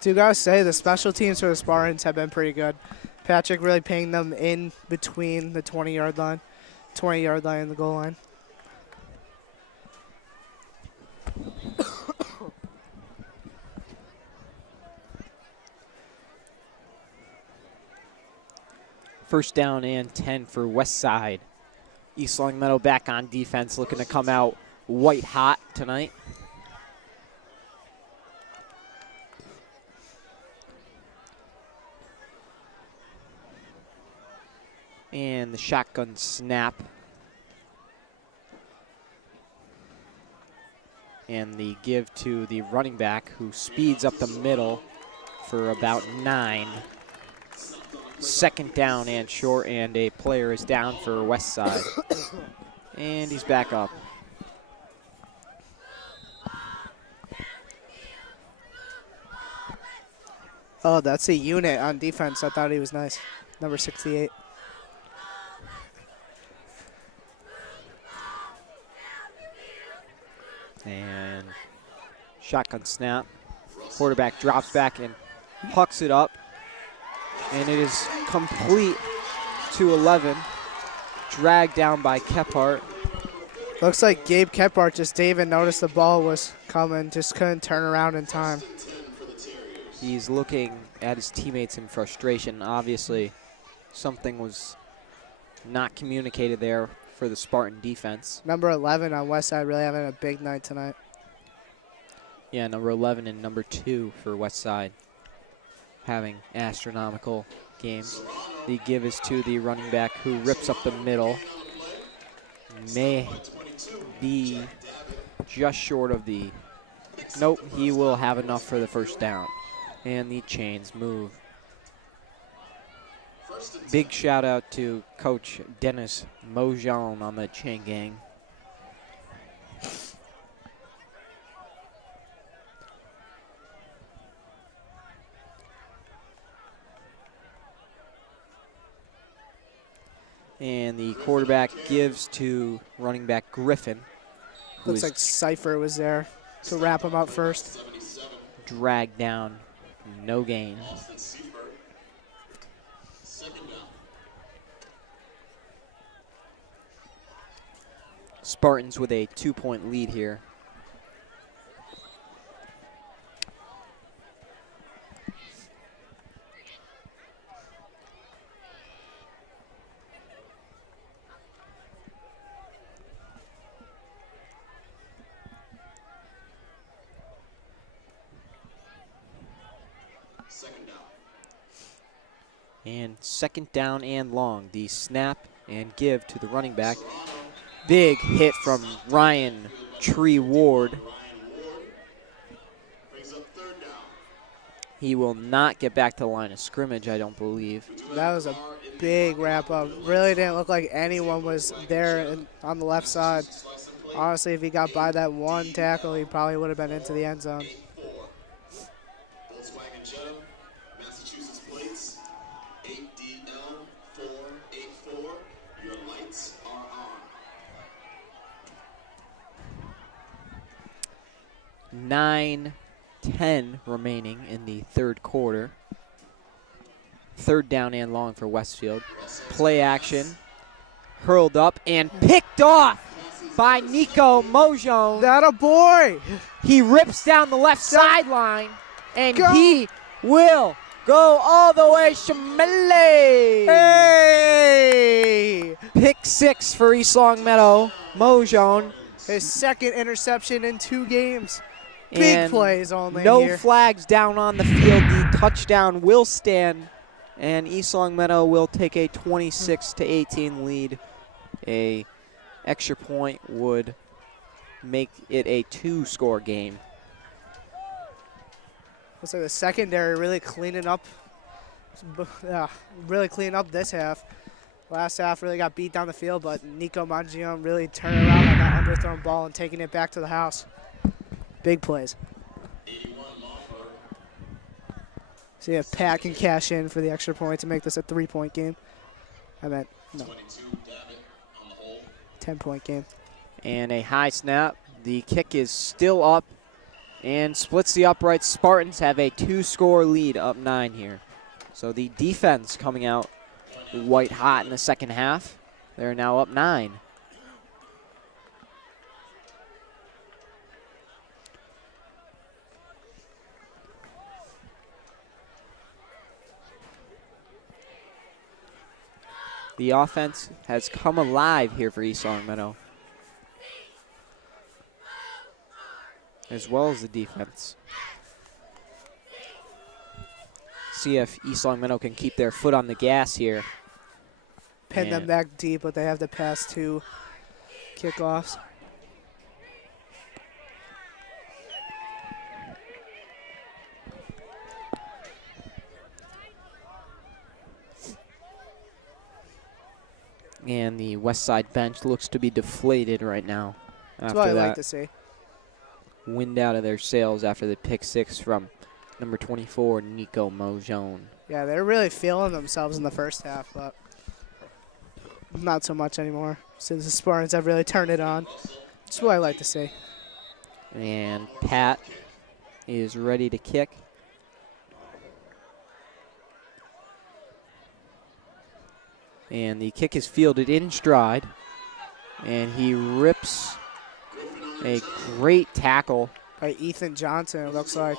Do gotta say, the special teams for the Spartans have been pretty good. Patrick really paying them in between the 20-yard line and the goal line. First down and 10 for West Side. East Longmeadow back on defense, looking to come out white hot tonight. And the shotgun snap. And the give to the running back, who speeds up the middle for about 9. Second down and short, and a player is down for West Side. And he's back up. Oh, that's a unit on defense. I thought he was nice. Number 68. And shotgun snap. Quarterback drops back and hucks it up. And it is complete to 11. Dragged down by Kephart. Looks like Gabe Kephart didn't even notice the ball was coming, just couldn't turn around in time. He's looking at his teammates in frustration. Obviously, something was not communicated there for the Spartan defense. Number 11 on West Side really having a big night tonight. Yeah, number 11 and number 2 for West Side having astronomical games. The give is to the running back, who rips up the middle. May be just short of the... Nope, he will have enough for the first down. And the chains move. Big shout out to Coach Dennis Mojon on the chain gang. And the quarterback gives to running back Griffin. Looks like Cypher was there to wrap him up first. Dragged down, no gain. Spartans with a 2-point lead here. And second down and long. The snap and give to the running back. Big hit from Ryan Tree Ward. He will not get back to the line of scrimmage, I don't believe. That was a big wrap up. Really didn't look like anyone was there on the left side. Honestly, if he got by that one tackle, he probably would have been into the end zone. 10 remaining in the third quarter. Third down and long for Westfield. Play action. Hurled up and picked off by Nico Mojon. That a boy. He rips down the left sideline, and he will go all the way Shimele. Hey! Pick 6 for East Longmeadow. Mojon. His second interception in 2 games. Big plays only no here. flags down on the field. The touchdown will stand, and East Longmeadow will take a 26-18 lead. A extra point would make it a 2-score game. Looks like the secondary really cleaning up. Really cleaning up this half. Last half really got beat down the field, but Nico Mangione really turned around on that underthrown ball and taking it back to the house. Big plays. See if Pat can cash in for the extra point to make this a 3-point game. I meant, no. 10-point game. And a high snap. The kick is still up and splits the uprights. Spartans have a 2-score lead, up 9 here. So the defense coming out white hot in the second half. They're now up 9. The offense has come alive here for East Longmeadow, as well as the defense. See if East Longmeadow can keep their foot on the gas here. Pin them back deep, but they have to pass 2 kickoffs. And the west side bench looks to be deflated right now. That's what I like to see. Wind out of their sails after the pick 6 from number 24, Nico Mojon. Yeah, they're really feeling themselves in the first half, but not so much anymore since the Spartans have really turned it on. That's what I like to see. And Pat is ready to kick. And the kick is fielded in stride. And he rips a great tackle. By Ethan Johnson, it looks like.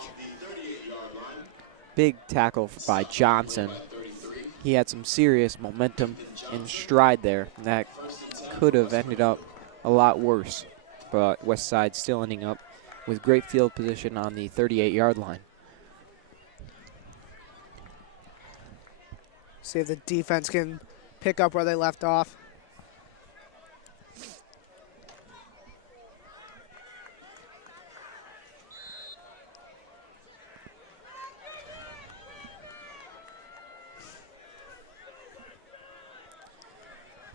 Big tackle by Johnson. He had some serious momentum and stride there. That could have ended up a lot worse. But Westside still ending up with great field position on the 38-yard line. See if the defense can pick up where they left off.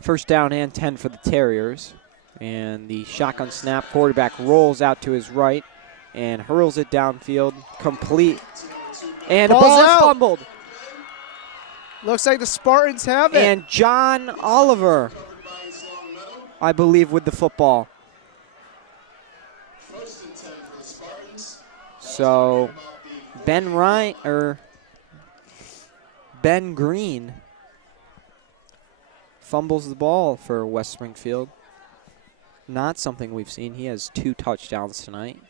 First down and 10 for the Terriers. And the shotgun snap, quarterback rolls out to his right and hurls it downfield, complete. And the ball is fumbled. Looks like the Spartans have it. And John Oliver, I believe, with the football. So Ben Green fumbles the ball for West Springfield. Not something we've seen. He has 2 touchdowns tonight.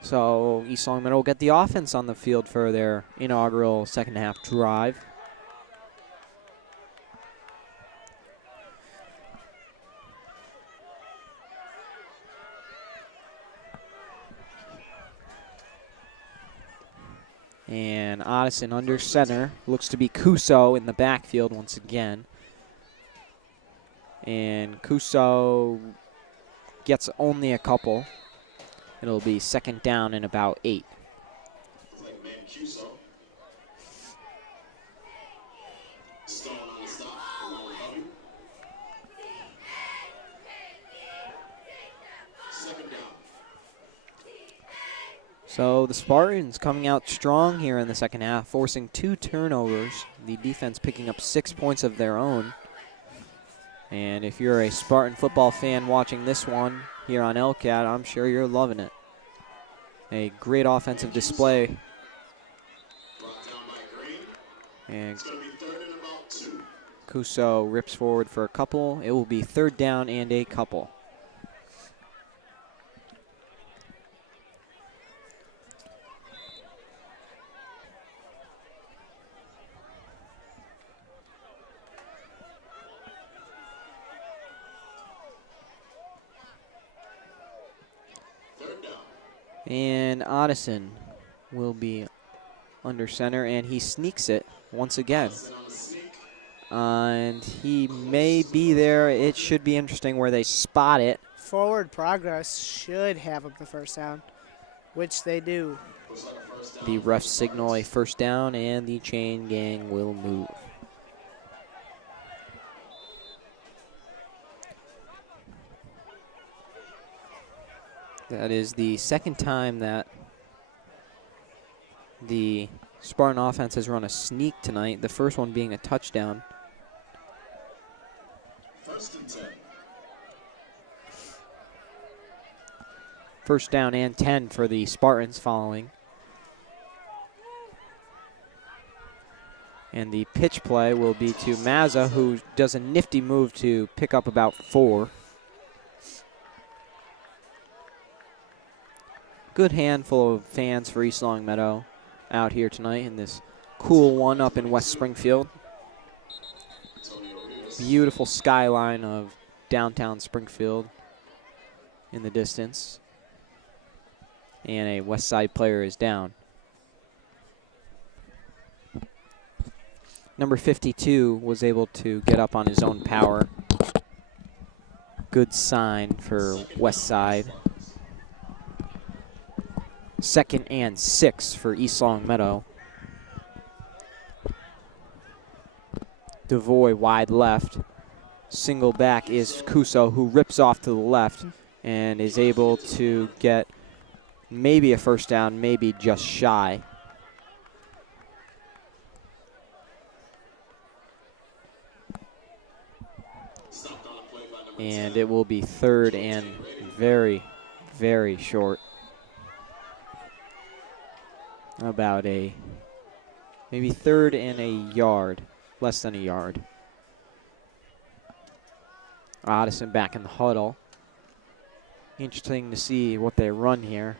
So East Longmeadow will get the offense on the field for their inaugural second half drive. And Odison under center. Looks to be Cuso in the backfield once again. And Cuso gets only a couple. It'll be second down and about 8. So the Spartans coming out strong here in the second half, forcing 2 turnovers. The defense picking up 6 points of their own. And if you're a Spartan football fan watching this one here on LCAT, I'm sure you're loving it. A great offensive display. Brought down by Green. And It's going to be third and about 2. Kuso rips forward for a couple. It will be third down and a couple. Third down. And Odison will be under center, and he sneaks it once again. On the sneak. And he may be there. It should be interesting where they spot it. Forward progress should have them the first down, which they do. Looks like a first down. The refs signal a first down, and the chain gang will move. That is the second time that the Spartan offense has run a sneak tonight, the first one being a touchdown. First and 10. First down and 10 for the Spartans following. And the pitch play will be to Mazza, who does a nifty move to pick up about 4. Good handful of fans for East Longmeadow out here tonight in this cool one up in West Springfield. Beautiful skyline of downtown Springfield in the distance. And a West Side player is down. Number 52 was able to get up on his own power. Good sign for West Side. Second and 6 for East Longmeadow. Devoy wide left. Single back is Kuso, who rips off to the left and is able to get maybe a first down, maybe just shy. And it will be third and very, very short. About maybe third and a yard, less than a yard. Odison back in the huddle. Interesting to see what they run here.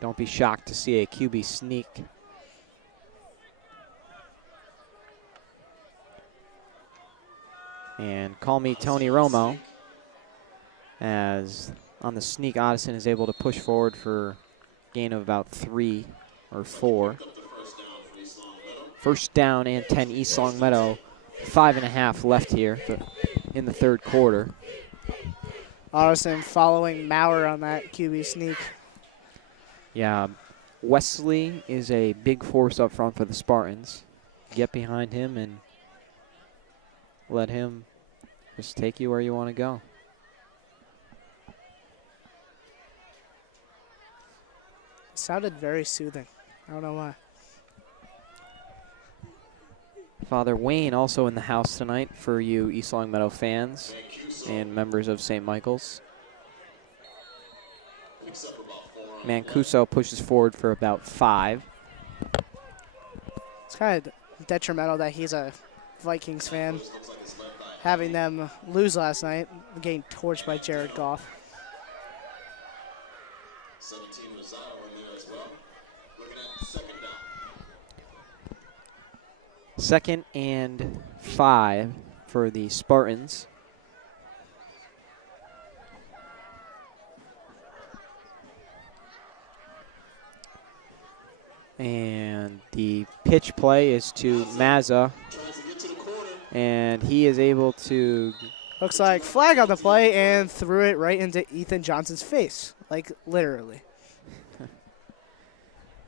Don't be shocked to see a QB sneak. And call me Tony Romo, as on the sneak, Odison is able to push forward for gain of about 3 or 4. First down and 10 East Longmeadow. 5.5 left here in the third quarter. Odison following Maurer on that QB sneak. Yeah, Wesley is a big force up front for the Spartans. Get behind him and let him just take you where you want to go. It sounded very soothing. I don't know why. Father Wayne also in the house tonight for you East Longmeadow fans and members of St. Michael's. Mancuso pushes forward for about 5. It's kind of detrimental that he's a Vikings fan, having them lose last night, getting torched by Jared Goff. 17 Rosado in there as well. Looking at second down. Second and 5 for the Spartans. And the pitch play is to Mazza. And he is able to... Looks like flag on the play and threw it right into Ethan Johnson's face, like literally.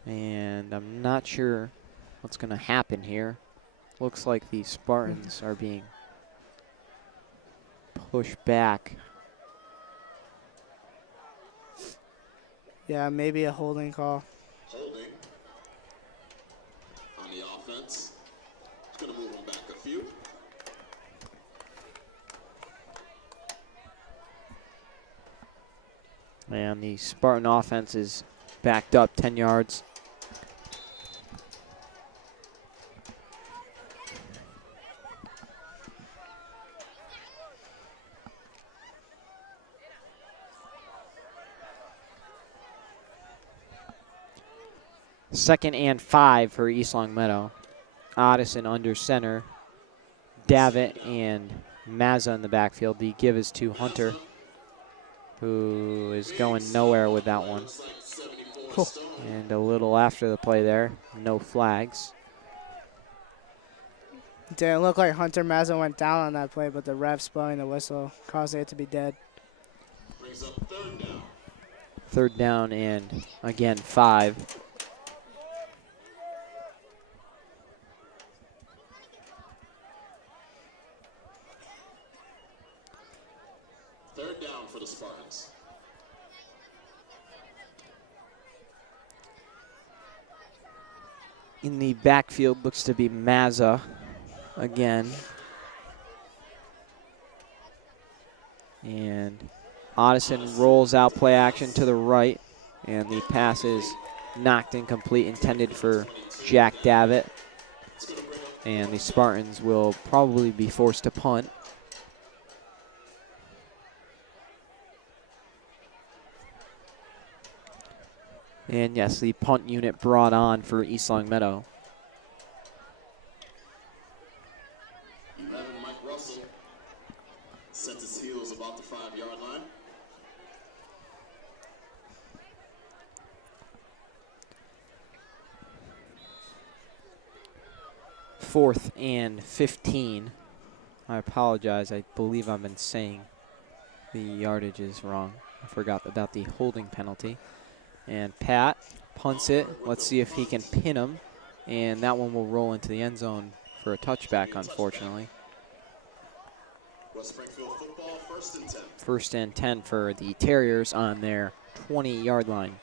And I'm not sure what's going to happen here. Looks like the Spartans are being pushed back. Yeah, maybe a holding call. Holding on the offense. It's going to move them back a few. And the Spartan offense is backed up 10 yards. Second and 5 for East Long Meadow. Odison under center. Davitt and Mazza in the backfield. The give is to Hunter, who is going nowhere with that one. And a little after the play there, no flags. Didn't look like Hunter Mazza went down on that play, but the refs blowing the whistle causing it to be dead. Brings up third down. Third down and, again, 5. Third down for the Spartans. In the backfield looks to be Mazza again. And Odison rolls out play action to the right. And the pass is knocked incomplete, intended for Jack Davitt. And the Spartans will probably be forced to punt. And yes, the punt unit brought on for East Long Meadow. 11, Mike Russell sets his heels about the 5-yard line. Fourth and 15. I apologize. I believe I've been saying the yardage is wrong. I forgot about the holding penalty. And Pat punts it. Let's see if he can pin him. And that one will roll into the end zone for a touchback, unfortunately. West Springfield football, 1st and 10. First and 10 for the Terriers on their 20-yard line.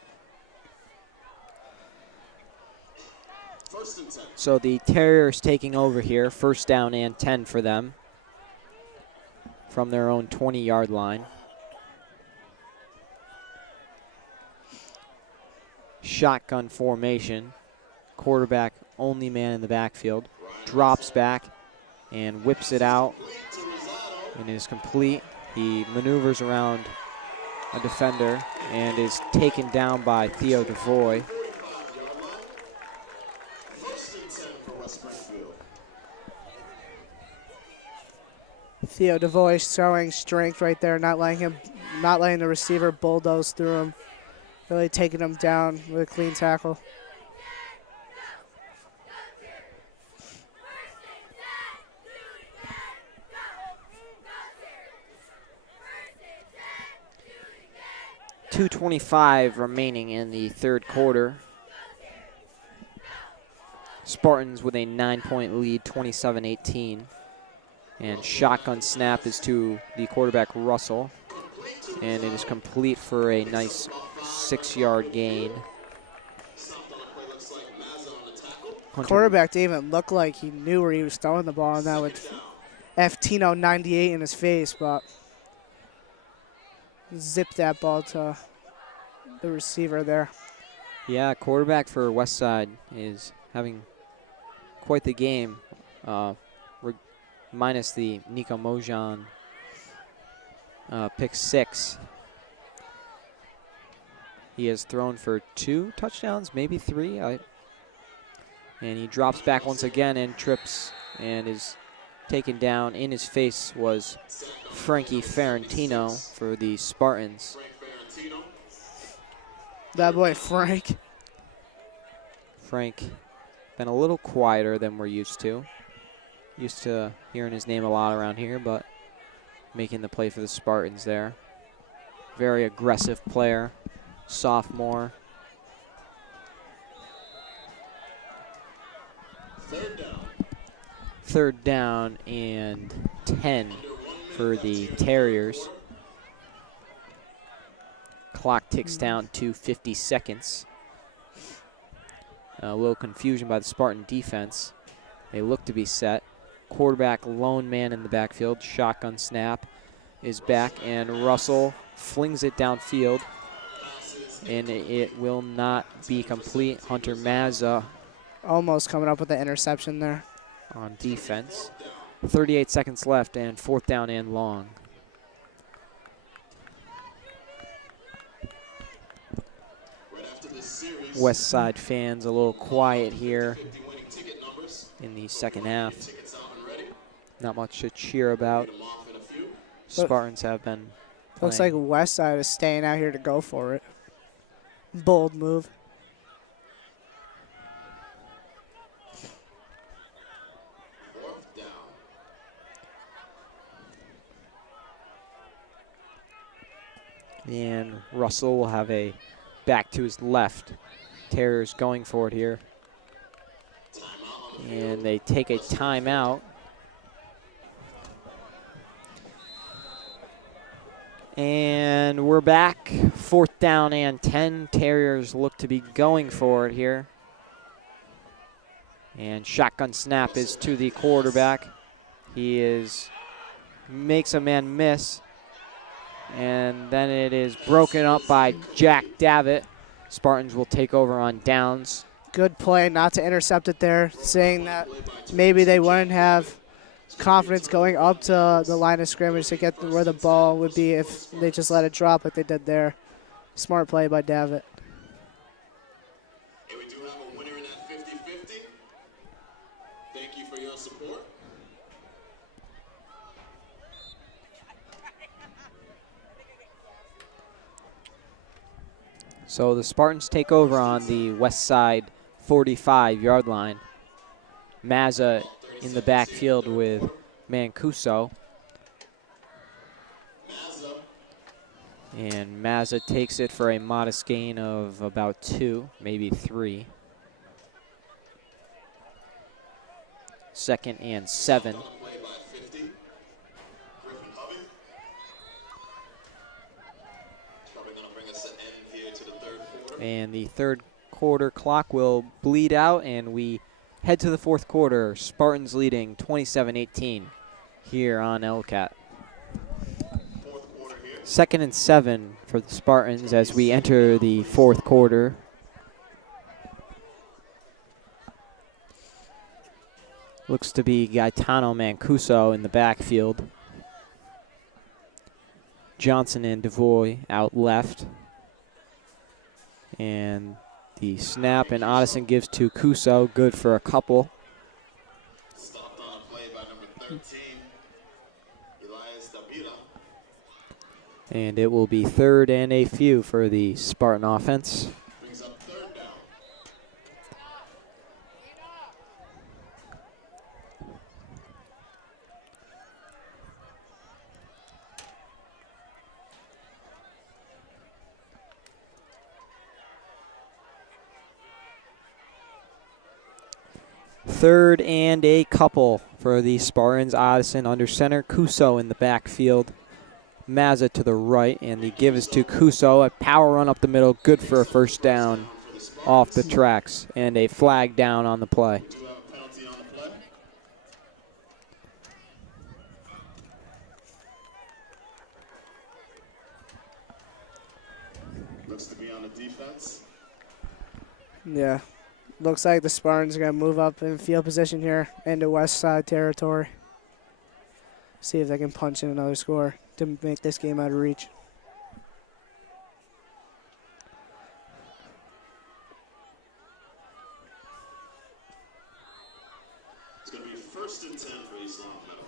1st and 10. So the Terriers taking over here. First down and 10 for them from their own 20-yard line. Shotgun formation. Quarterback only man in the backfield. Drops back and whips it out and is complete. He maneuvers around a defender and is taken down by Theo DeVoy. 1st and 10 for West Springfield. Theo DeVoy showing strength right there, not letting the receiver bulldoze through him. Really taking him down with a clean tackle. .225 remaining in the third quarter. Spartans with a 9-point lead, 27-18. And shotgun snap is to the quarterback, Russell. And it is complete for a nice 6-yard gain. Quarterback didn't even look like he knew where he was throwing the ball, and that with F-Tino 98 in his face, but zipped that ball to the receiver there. Yeah, quarterback for Westside is having quite the game, minus the Nico Mojan pick 6. He has thrown for 2 touchdowns, maybe 3. And he drops back once again and trips and is taken down. In his face was Frankie Ferrantino for the Spartans. That boy Frank. Frank been a little quieter than we're used to. Used to hearing his name a lot around here, but making the play for the Spartans there. Very aggressive player, sophomore. Third down and 10 for the Terriers. Clock ticks down to 50 seconds. A little confusion by the Spartan defense. They look to be set. Quarterback lone man in the backfield. Shotgun snap is back, and Russell flings it downfield. and it will not be complete. Hunter Mazza Almost coming up with the interception there. on defense. 38 seconds left and 4th down and long. West Side fans a little quiet here in the second half. Not much to cheer about. Spartans have been Looks playing. like West Side is staying out here to go for it. Bold move. And Russell will have a back to his left. Terriers going for it here. And they take a timeout. And we're back. 4th down and 10. Terriers look to be going for it here. And shotgun snap is to the quarterback. He makes a man miss. And then it is broken up by Jack Davitt. Spartans will take over on downs. Good play not to intercept it there, saying that maybe they wouldn't have confidence going up to the line of scrimmage to get where the ball would be if they just let it drop like they did there. Smart play by Davitt. And we do have a winner in that 50-50. Thank you for your support. So the Spartans take over on the west side 45-yard line. Mazza in the backfield with Mancuso. And Mazza takes it for a modest gain of about 2, maybe 3. 2nd and 7. And the third quarter clock will bleed out, and we head to the fourth quarter. Spartans leading 27-18 here on LCAT. 2nd and 7 for the Spartans as we enter the fourth quarter. Looks to be Gaetano Mancuso in the backfield. Johnson and DeVoy out left. And the snap, and Otteson gives to Cuso, good for a couple. Stopped on a play by number 13, Elias Davila. And it will be 3rd and a few for the Spartan offense. Brings up 3rd down. Third and a couple for the Spartans. Otteson under center, Cuso in the backfield. Mazza to the right, and the give is to Cuso. A power run up the middle, good for a first down off the tracks, and a flag down on the play. We do have a penalty on the play. Looks to be on the defense. Yeah. Looks like the Spartans are going to move up in field position here into west side territory. See if they can punch in another score to make this game out of reach. It's going to be 1st and 10 for East Longmeadow.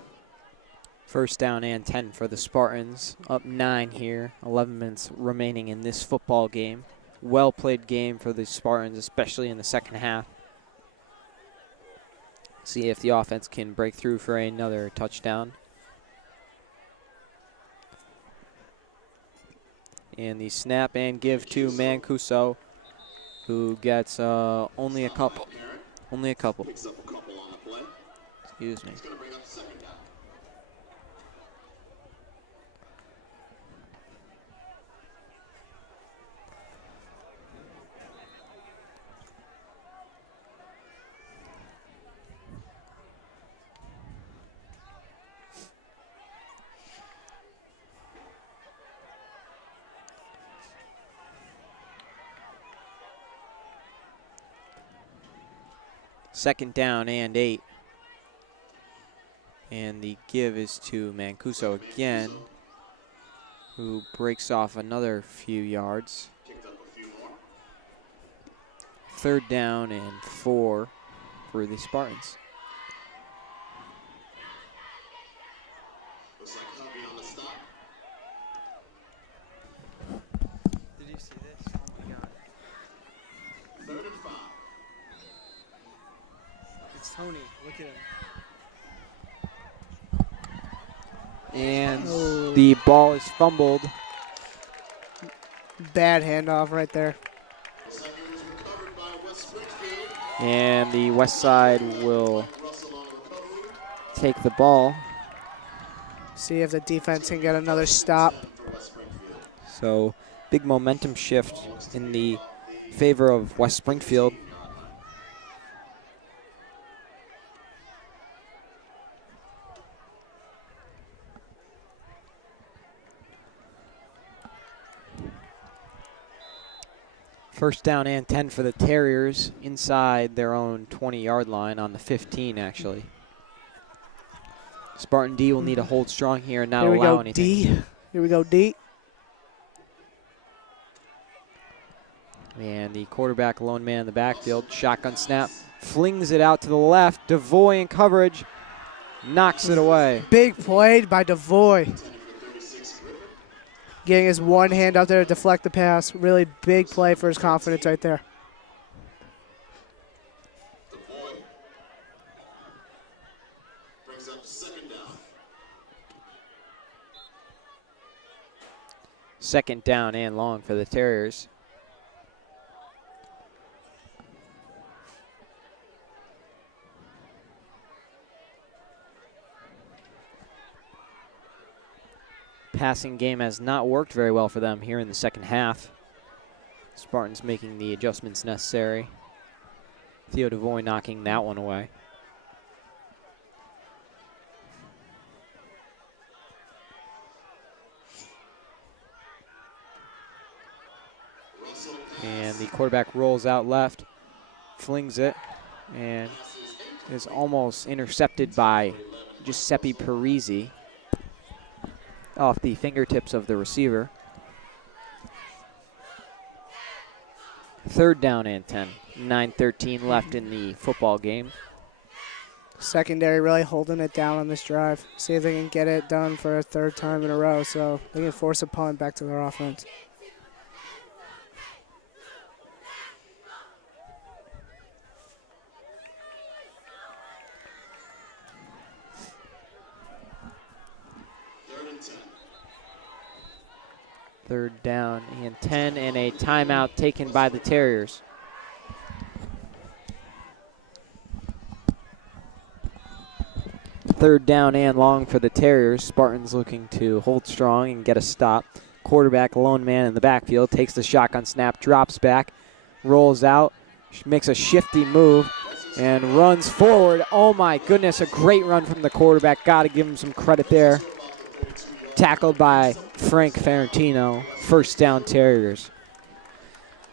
First down and 10 for the Spartans. Up 9 here. 11 minutes remaining in this football game. Well-played game for the Spartans, especially in the second half. See if the offense can break through for another touchdown. And the snap and give to Mancuso, who gets only a couple. Only a couple. Picks up a couple on the play. Excuse me. It's going to bring up 2nd down. 2nd down and 8. And the give is to Mancuso again, who breaks off another few yards. 3rd down and 4 for the Spartans. Looks like Covey on the stop. Did you see this? Oh my God. 3rd and 5. It's Tony. Look at him. And Oh. the ball is fumbled. Bad handoff right there. Looks like it was recovered by West Springfield. And the West Side will Russell on the recovery. take the ball. See if the defense can get another stop. For West Springfield. So big momentum shift in the favor of West Springfield. First down and 10 for the Terriers inside their own 20-yard line on the 15, actually. Spartan D will need to hold strong here and not Here we allow go, anything. D. Here we go, D. And the quarterback, lone man in the backfield, shotgun snap, flings it out to the left. Devoy in coverage, knocks it away. Big play by Devoy. Getting his one hand out there to deflect the pass. Really big play for his confidence right there. The boy brings up 2nd down. 2nd down and long for the Terriers. Passing game has not worked very well for them here in the 2nd half. Spartans making the adjustments necessary. Theo Devoy knocking that one away. And the quarterback rolls out left, flings it, and is almost intercepted by Giuseppe Parisi off the fingertips of the receiver. 3rd down and 10. 9:13 left in the football game. Secondary really holding it down on this drive. See if they can get it done for a 3rd time in a row so they can force a punt back to their offense. Third down and 10, and a timeout taken by the Terriers. Third down and long for the Terriers. Spartans looking to hold strong and get a stop. Quarterback, lone man in the backfield, takes the shotgun snap, drops back, rolls out, makes a shifty move, and runs forward. Oh my goodness, a great run from the quarterback. Got to give him some credit there. Tackled by Frank Ferrantino. 1st down Terriers.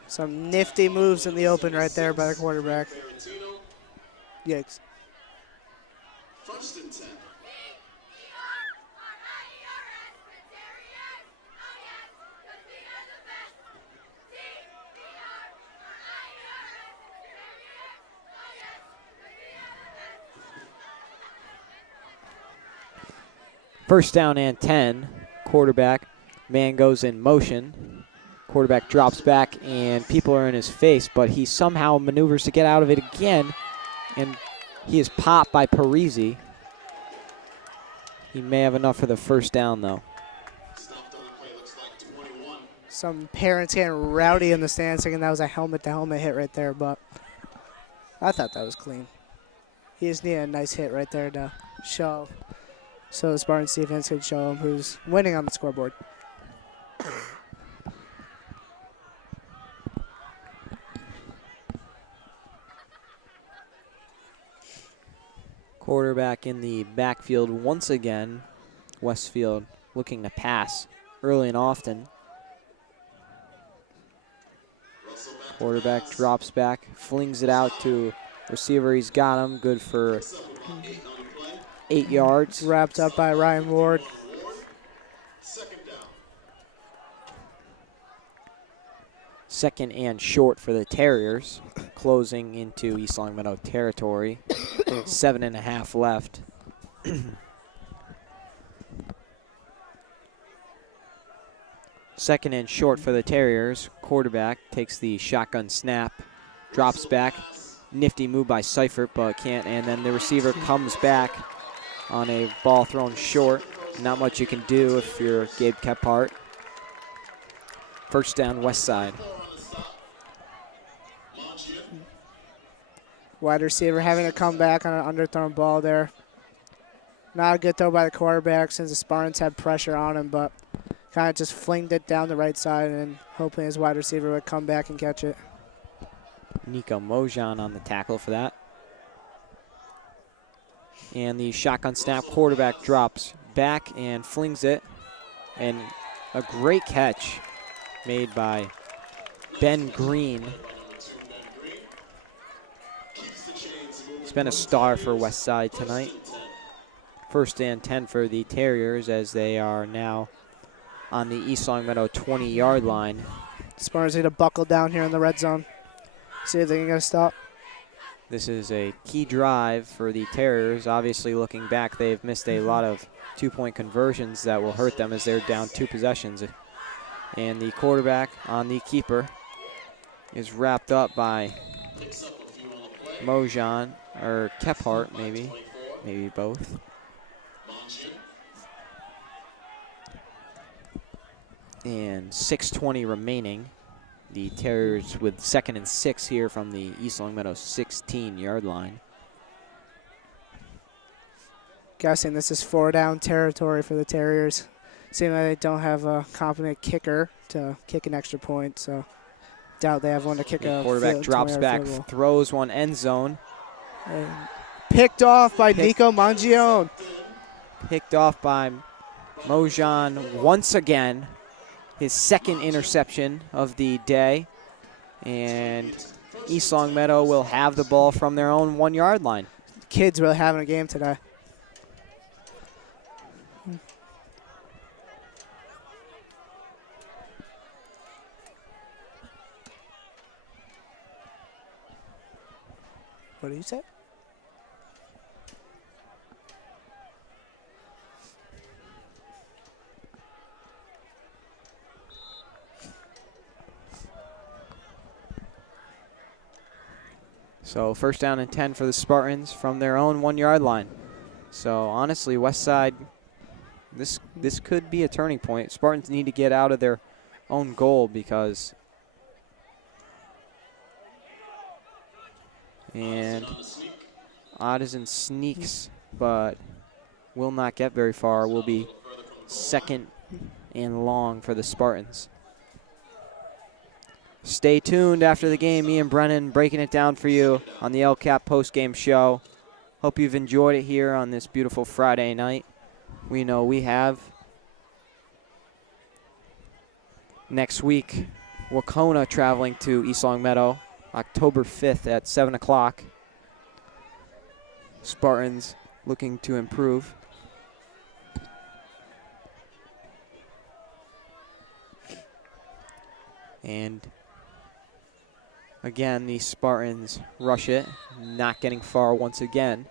Some nifty moves in the open right there by the quarterback. Yikes. 1st and 10. First down and 10. Quarterback, man goes in motion. Quarterback drops back and people are in his face, but he somehow maneuvers to get out of it again, and he is popped by Parisi. He may have enough for the 1st down though. Stopped on the play, looks like 21. Some parents getting rowdy in the stands thinking that was a helmet-to-helmet hit right there, but I thought that was clean. He just needed a nice hit right there to show, so the Spartans defense could show him who's winning on the scoreboard. Quarterback in the backfield once again. Westfield looking to pass early and often. Quarterback drops back, flings it out to Receiver, he's got him. Good for 8 yards. Wrapped up by Ryan Ward. Second down. Second and short for the Terriers, closing into East Longmeadow territory. 7.5 left. Second and short for the Terriers. Quarterback takes the shotgun snap, drops back. Nifty move by Seifert, but can't. And then the receiver comes back on a ball thrown short. Not much you can do if you're Gabe Kephart. First down, West Side. Wide receiver having to come back on an underthrown ball there. Not a good throw by the quarterback since the Spartans had pressure on him, but kind of just flinged it down the right side and hoping his wide receiver would come back and catch it. Nico Mojan on the tackle for that. And the shotgun snap, quarterback drops back and flings it. And a great catch made by Ben Green. He's been a star for West Side tonight. First and 10 for the Terriers as they are now on the East Longmeadow 20-yard line. Spartans need to buckle down here in the red zone. See if they can get a stop. This is a key drive for the Terriers. Obviously, looking back, they've missed a lot of two-point conversions that will hurt them as they're down 2 possessions. And the quarterback on the keeper is wrapped up by Mojan, or Kephart, maybe both. And 6:20 remaining. The Terriers with 2nd and 6 here from the East Longmeadow 16-yard line. Guessing this is 4-down territory for the Terriers. Seeing that they don't have a competent kicker to kick an extra point, so doubt they have one to kick a quarterback drops back, throws one end zone. And picked off by Nico Mangione. Picked off by Mojan once again. His 2nd interception of the day. And East Longmeadow will have the ball from their own 1-yard line. Kids really having a game today. What did you say? So first down and 10 for the Spartans from their own 1-yard line. So honestly, West Side, this could be a turning point. Spartans need to get out of their own goal because and Odison sneaks, but will not get very far. Will be 2nd and long for the Spartans. Stay tuned after the game. Ian Brennan breaking it down for you on the LCAP postgame show. Hope you've enjoyed it here on this beautiful Friday night. We know we have. Next week, Wacona traveling to East Longmeadow, October 5th at 7 o'clock. Spartans looking to improve. And again, the Spartans rush it, not getting far once again.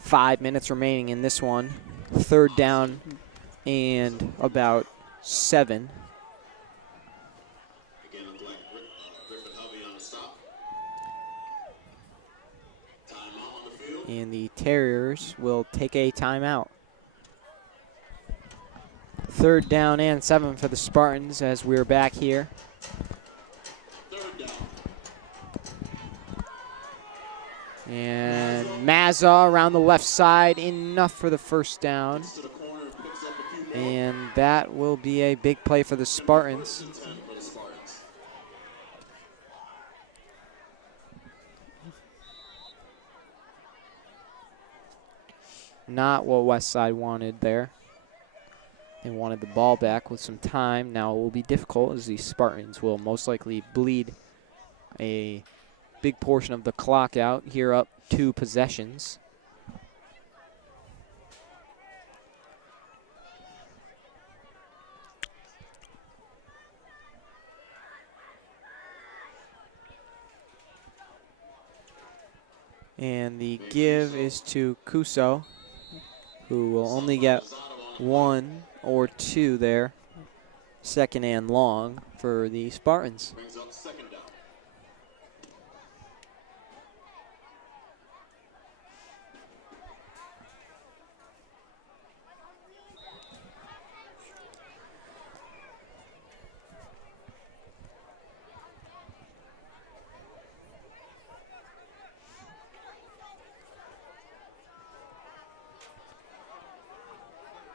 5 minutes remaining in this one. 3rd down and about 7. Again, Griffin Hovey on the stop. Timeout on the field. And the Terriers will take a timeout. 3rd down and 7 for the Spartans as we're back here. And Mazza around the left side, enough for the first down. And that will be a big play for the Spartans. Not what West Side wanted there. They wanted the ball back with some time. Now it will be difficult as the Spartans will most likely bleed a big portion of the clock out. Here up 2 possessions. And the give is to Kuso, who will only get 1 or 2 there. Second and long for the Spartans. Brings up second down.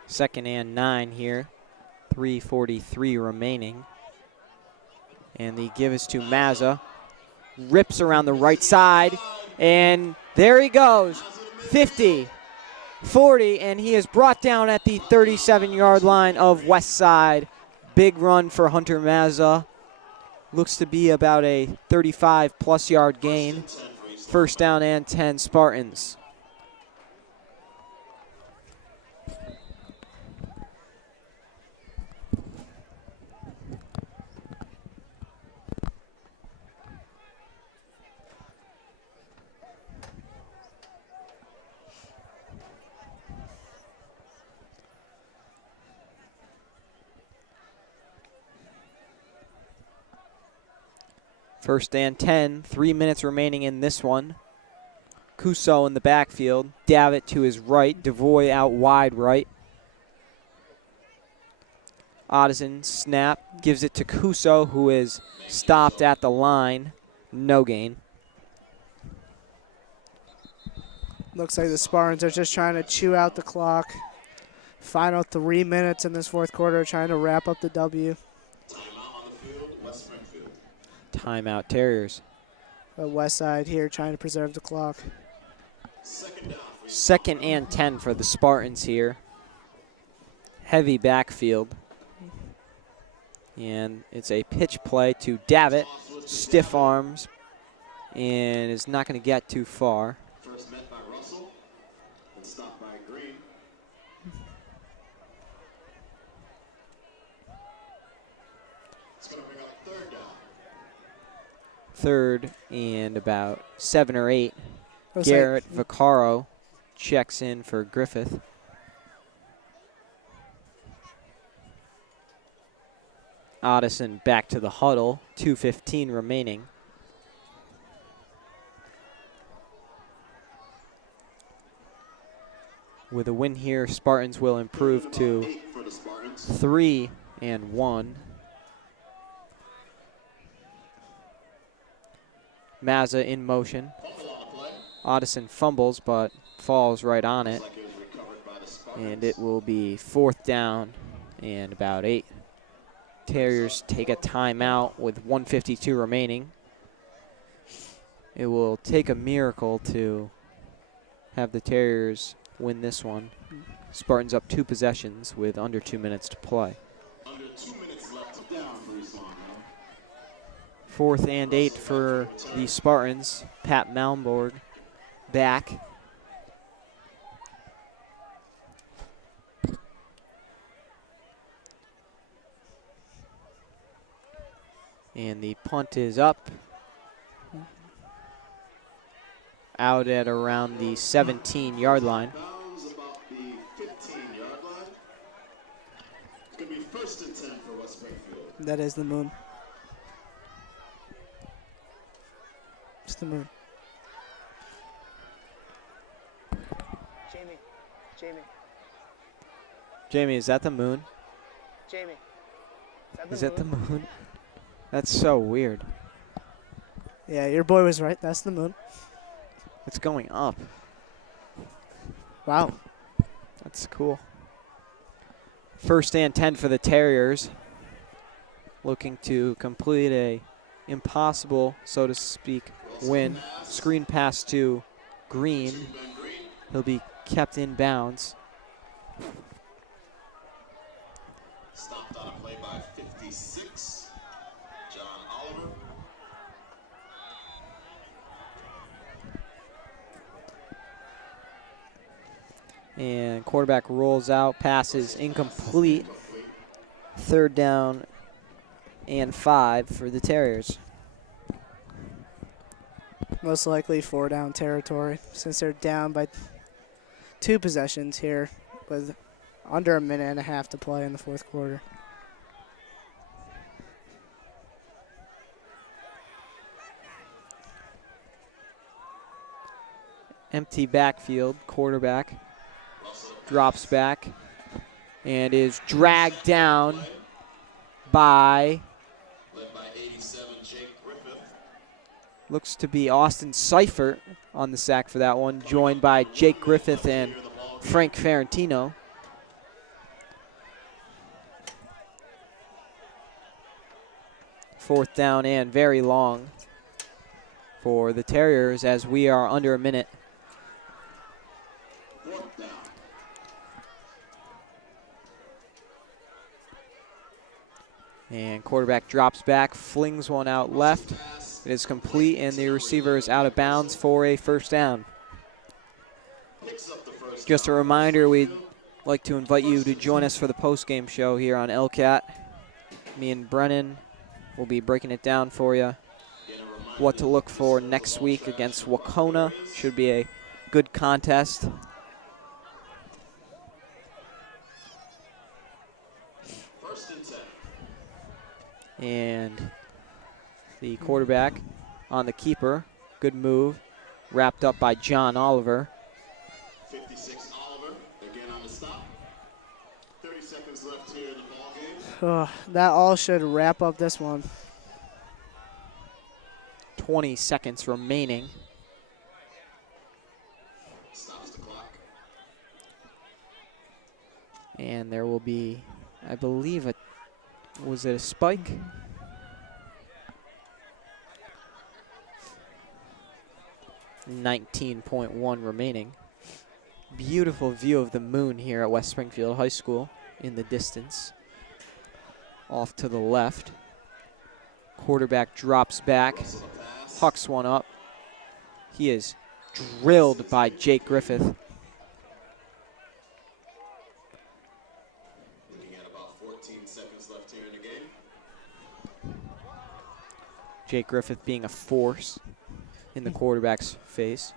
Second and 9 here. 3:43 remaining. And the give is to Mazza. Rips around the right side. And there he goes. 50, 40, and he is brought down at the 37-yard line of West Side. Big run for Hunter Mazza. Looks to be about a 35-plus yard gain. First down and 10 Spartans. First and 10, 3 minutes remaining in this one. Kuso in the backfield. Davitt to his right. Devoy out wide right. Odison snap, gives it to Kuso, who is stopped at the line. No gain. Looks like the Spartans are just trying to chew out the clock. Final 3 minutes in this fourth quarter, trying to wrap up the W. Timeout on the field, West Springfield. Timeout Terriers. The West Side here trying to preserve the clock. Second down. Second and 10 for the Spartans here. Heavy backfield. And it's a pitch play to Davitt. Stiff arms. And is not going to get too far. First met by Russell and stopped by Green. It's going to bring up third down. Third and about 7 or 8. Looks Garrett Vaccaro checks in for Griffith. Odison back to the huddle. 2:15 remaining. With a win here, Spartans will improve to 8 for the Spartans. 3 and 1. Mazza in motion. Fumble on the play. Odison fumbles, but falls right on it. Looks like it was recovered by the Spartans. And it will be 4th down and about 8. Terriers take a timeout with 1:52 remaining. It will take a miracle to have the Terriers win this one. Spartans up 2 possessions with under 2 minutes to play. Under 2 minutes left. Down for Islam. 4th and 8 for the Spartans. Pat Malmborg back. And the punt is up. Out at around the 17-yard line. Bounds about the 15-yard line. It's going to be first and 10 for West Springfield. That is the moon. It's the moon. Jamie, Jamie, is that the moon? Jamie. Is that the moon? That's so weird. Yeah, your boy was right. That's the moon. It's going up. Wow. That's cool. First and 10 for the Terriers. Looking to complete a impossible, so to speak, win. Screen pass to Green. He'll be kept in bounds. Stopped on a play by 56. John Oliver. And quarterback rolls out, passes incomplete. 3rd down and 5 for the Terriers. Most likely 4-down territory since they're down by 2 possessions here with under a minute and a half to play in the 4th quarter. Empty backfield, quarterback drops back and is dragged down by, looks to be Austin Seifert on the sack for that one, joined by Jake Griffith and Frank Ferrantino. Fourth down and very long for the Terriers as we are under a minute. And quarterback drops back, flings one out left. It is complete, and the receiver is out of bounds for a 1st down. Just a reminder, we'd like to invite you to join us for the post-game show here on LCAT. Me and Brennan will be breaking it down for you. What to look for next week against Wacona. Should be a good contest. And the quarterback on the keeper. Good move. Wrapped up by John Oliver. 56 Oliver, again on the stop. 30 seconds left here in the ball game. That all should wrap up this one. 20 seconds remaining. Stops the clock. And there will be, I believe, was it a spike? $19.1 remaining. Beautiful view of the moon here at West Springfield High School in the distance. Off to the left. Quarterback drops back, hucks one up. He is drilled by Jake Griffith. Looking at about 14 seconds left here in the game. Jake Griffith being a force in the quarterback's face.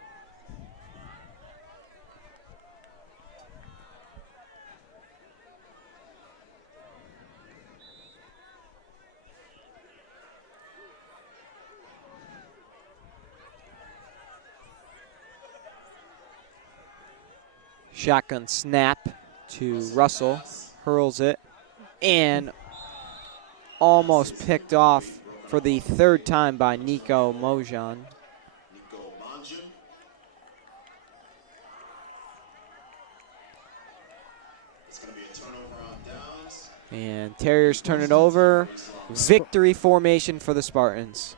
Shotgun snap to Russell, hurls it, and almost picked off for the 3rd time by Nico Mojan. It's going to be a turnover on downs. And Terriers turn it over. Victory formation for the Spartans.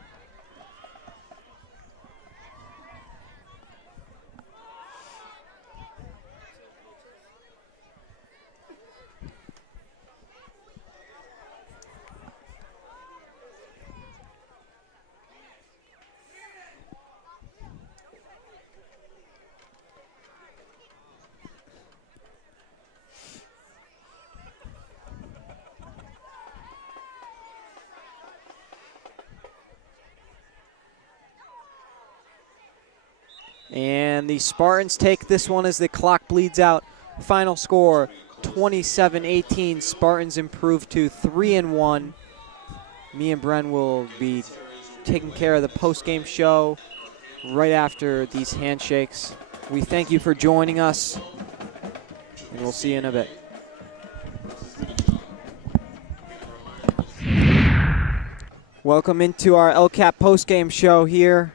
And the Spartans take this one as the clock bleeds out. Final score, 27-18. Spartans improve to 3-1. Me and Bren will be taking care of the post-game show right after these handshakes. We thank you for joining us, and we'll see you in a bit. Welcome into our LCAP post-game show here.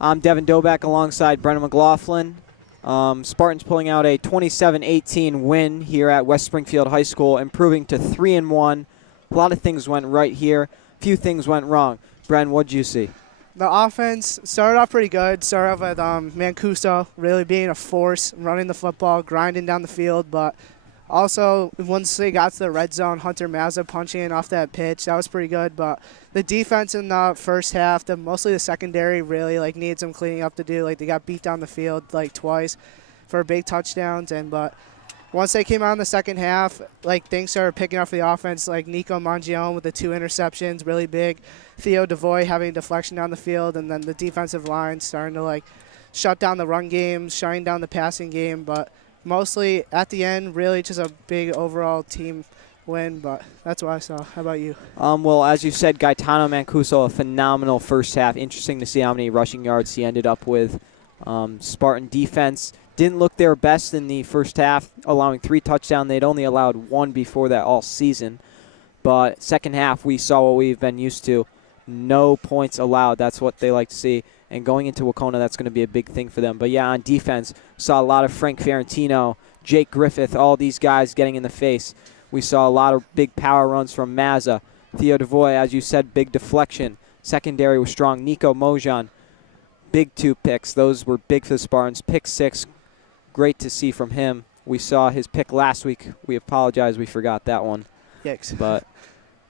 I'm Devin Doback alongside Brennan McLaughlin. Spartans pulling out a 27-18 win here at West Springfield High School, improving to 3-1. A lot of things went right here. A few things went wrong. Bren, what'd you see? The offense started off pretty good. Started off with Mancuso really being a force, running the football, grinding down the field. But also, once they got to the red zone, Hunter Mazza punching in off that pitch, that was pretty good. But the defense in the first half, mostly the secondary, really needed some cleaning up to do. They got beat down the field twice. for big touchdowns. But once they came out in the second half, like things started picking up for the offense. Like Nico Mangione with the 2 interceptions, really big. Theo DeVoy having a deflection down the field, and then the defensive line starting to like shut down the run game, shutting down the passing game. But mostly at the end, really just a big overall team win. But that's what I saw. How about you? Well, as you said, Gaetano Mancuso, a phenomenal first half. Interesting to see how many rushing yards he ended up with. Spartan defense didn't look their best in the first half, allowing 3 touchdowns. They'd only allowed 1 before that all season. But second half, we saw what we've been used to. No points allowed. That's what they like to see. And going into Wacona, that's going to be a big thing for them. But, yeah, on defense, saw a lot of Frank Ferentino, Jake Griffith, all these guys getting in the face. We saw a lot of big power runs from Mazza. Theo DeVoy, as you said, big deflection. Secondary was strong. Nico Mojan, big 2 picks. Those were big for the Spartans. Pick 6, great to see from him. We saw his pick last week. We apologize, we forgot that one. Yikes. But,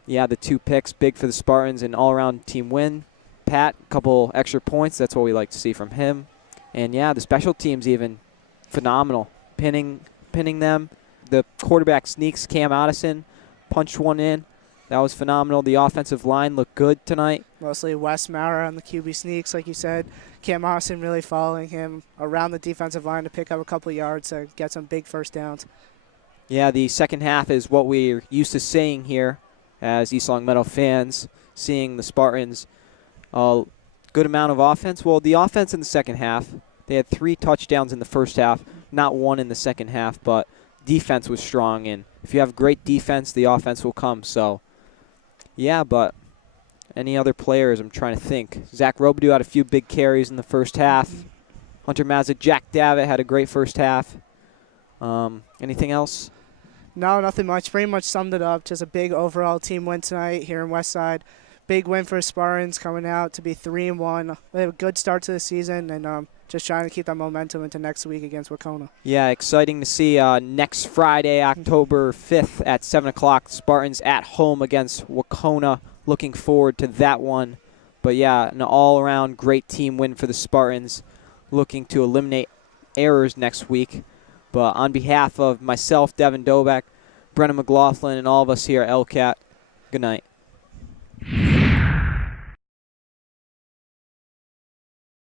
yeah, the 2 picks, big for the Spartans, an all-around team win. Pat, a couple extra points. That's what we like to see from him. And, yeah, the special teams even phenomenal. Pinning them. The quarterback sneaks, Cam Addison, punched one in. That was phenomenal. The offensive line looked good tonight. Mostly Wes Maurer on the QB sneaks, like you said. Cam Addison really following him around the defensive line to pick up a couple yards to get some big first downs. Yeah, the second half is what we're used to seeing here as East Long Meadow fans, seeing the Spartans. Good amount of offense. Well, the offense in the second half, they had 3 touchdowns in the first half, not 1 in the second half, but defense was strong. And if you have great defense, the offense will come. So, yeah, but any other players, I'm trying to think. Zach Robidoux had a few big carries in the first half. Hunter Mazza, Jack Davitt had a great first half. Anything else? No, nothing much. Pretty much summed it up. Just a big overall team win tonight here in Westside. Big win for Spartans coming out to be 3-1. They have a good start to the season, and just trying to keep that momentum into next week against Wacona. Yeah, exciting to see next Friday, October 5th at 7 o'clock, Spartans at home against Wacona. Looking forward to that one. But, yeah, an all-around great team win for the Spartans. Looking to eliminate errors next week. But on behalf of myself, Devin Doback, Brennan McLaughlin, and all of us here at LCAT, good night.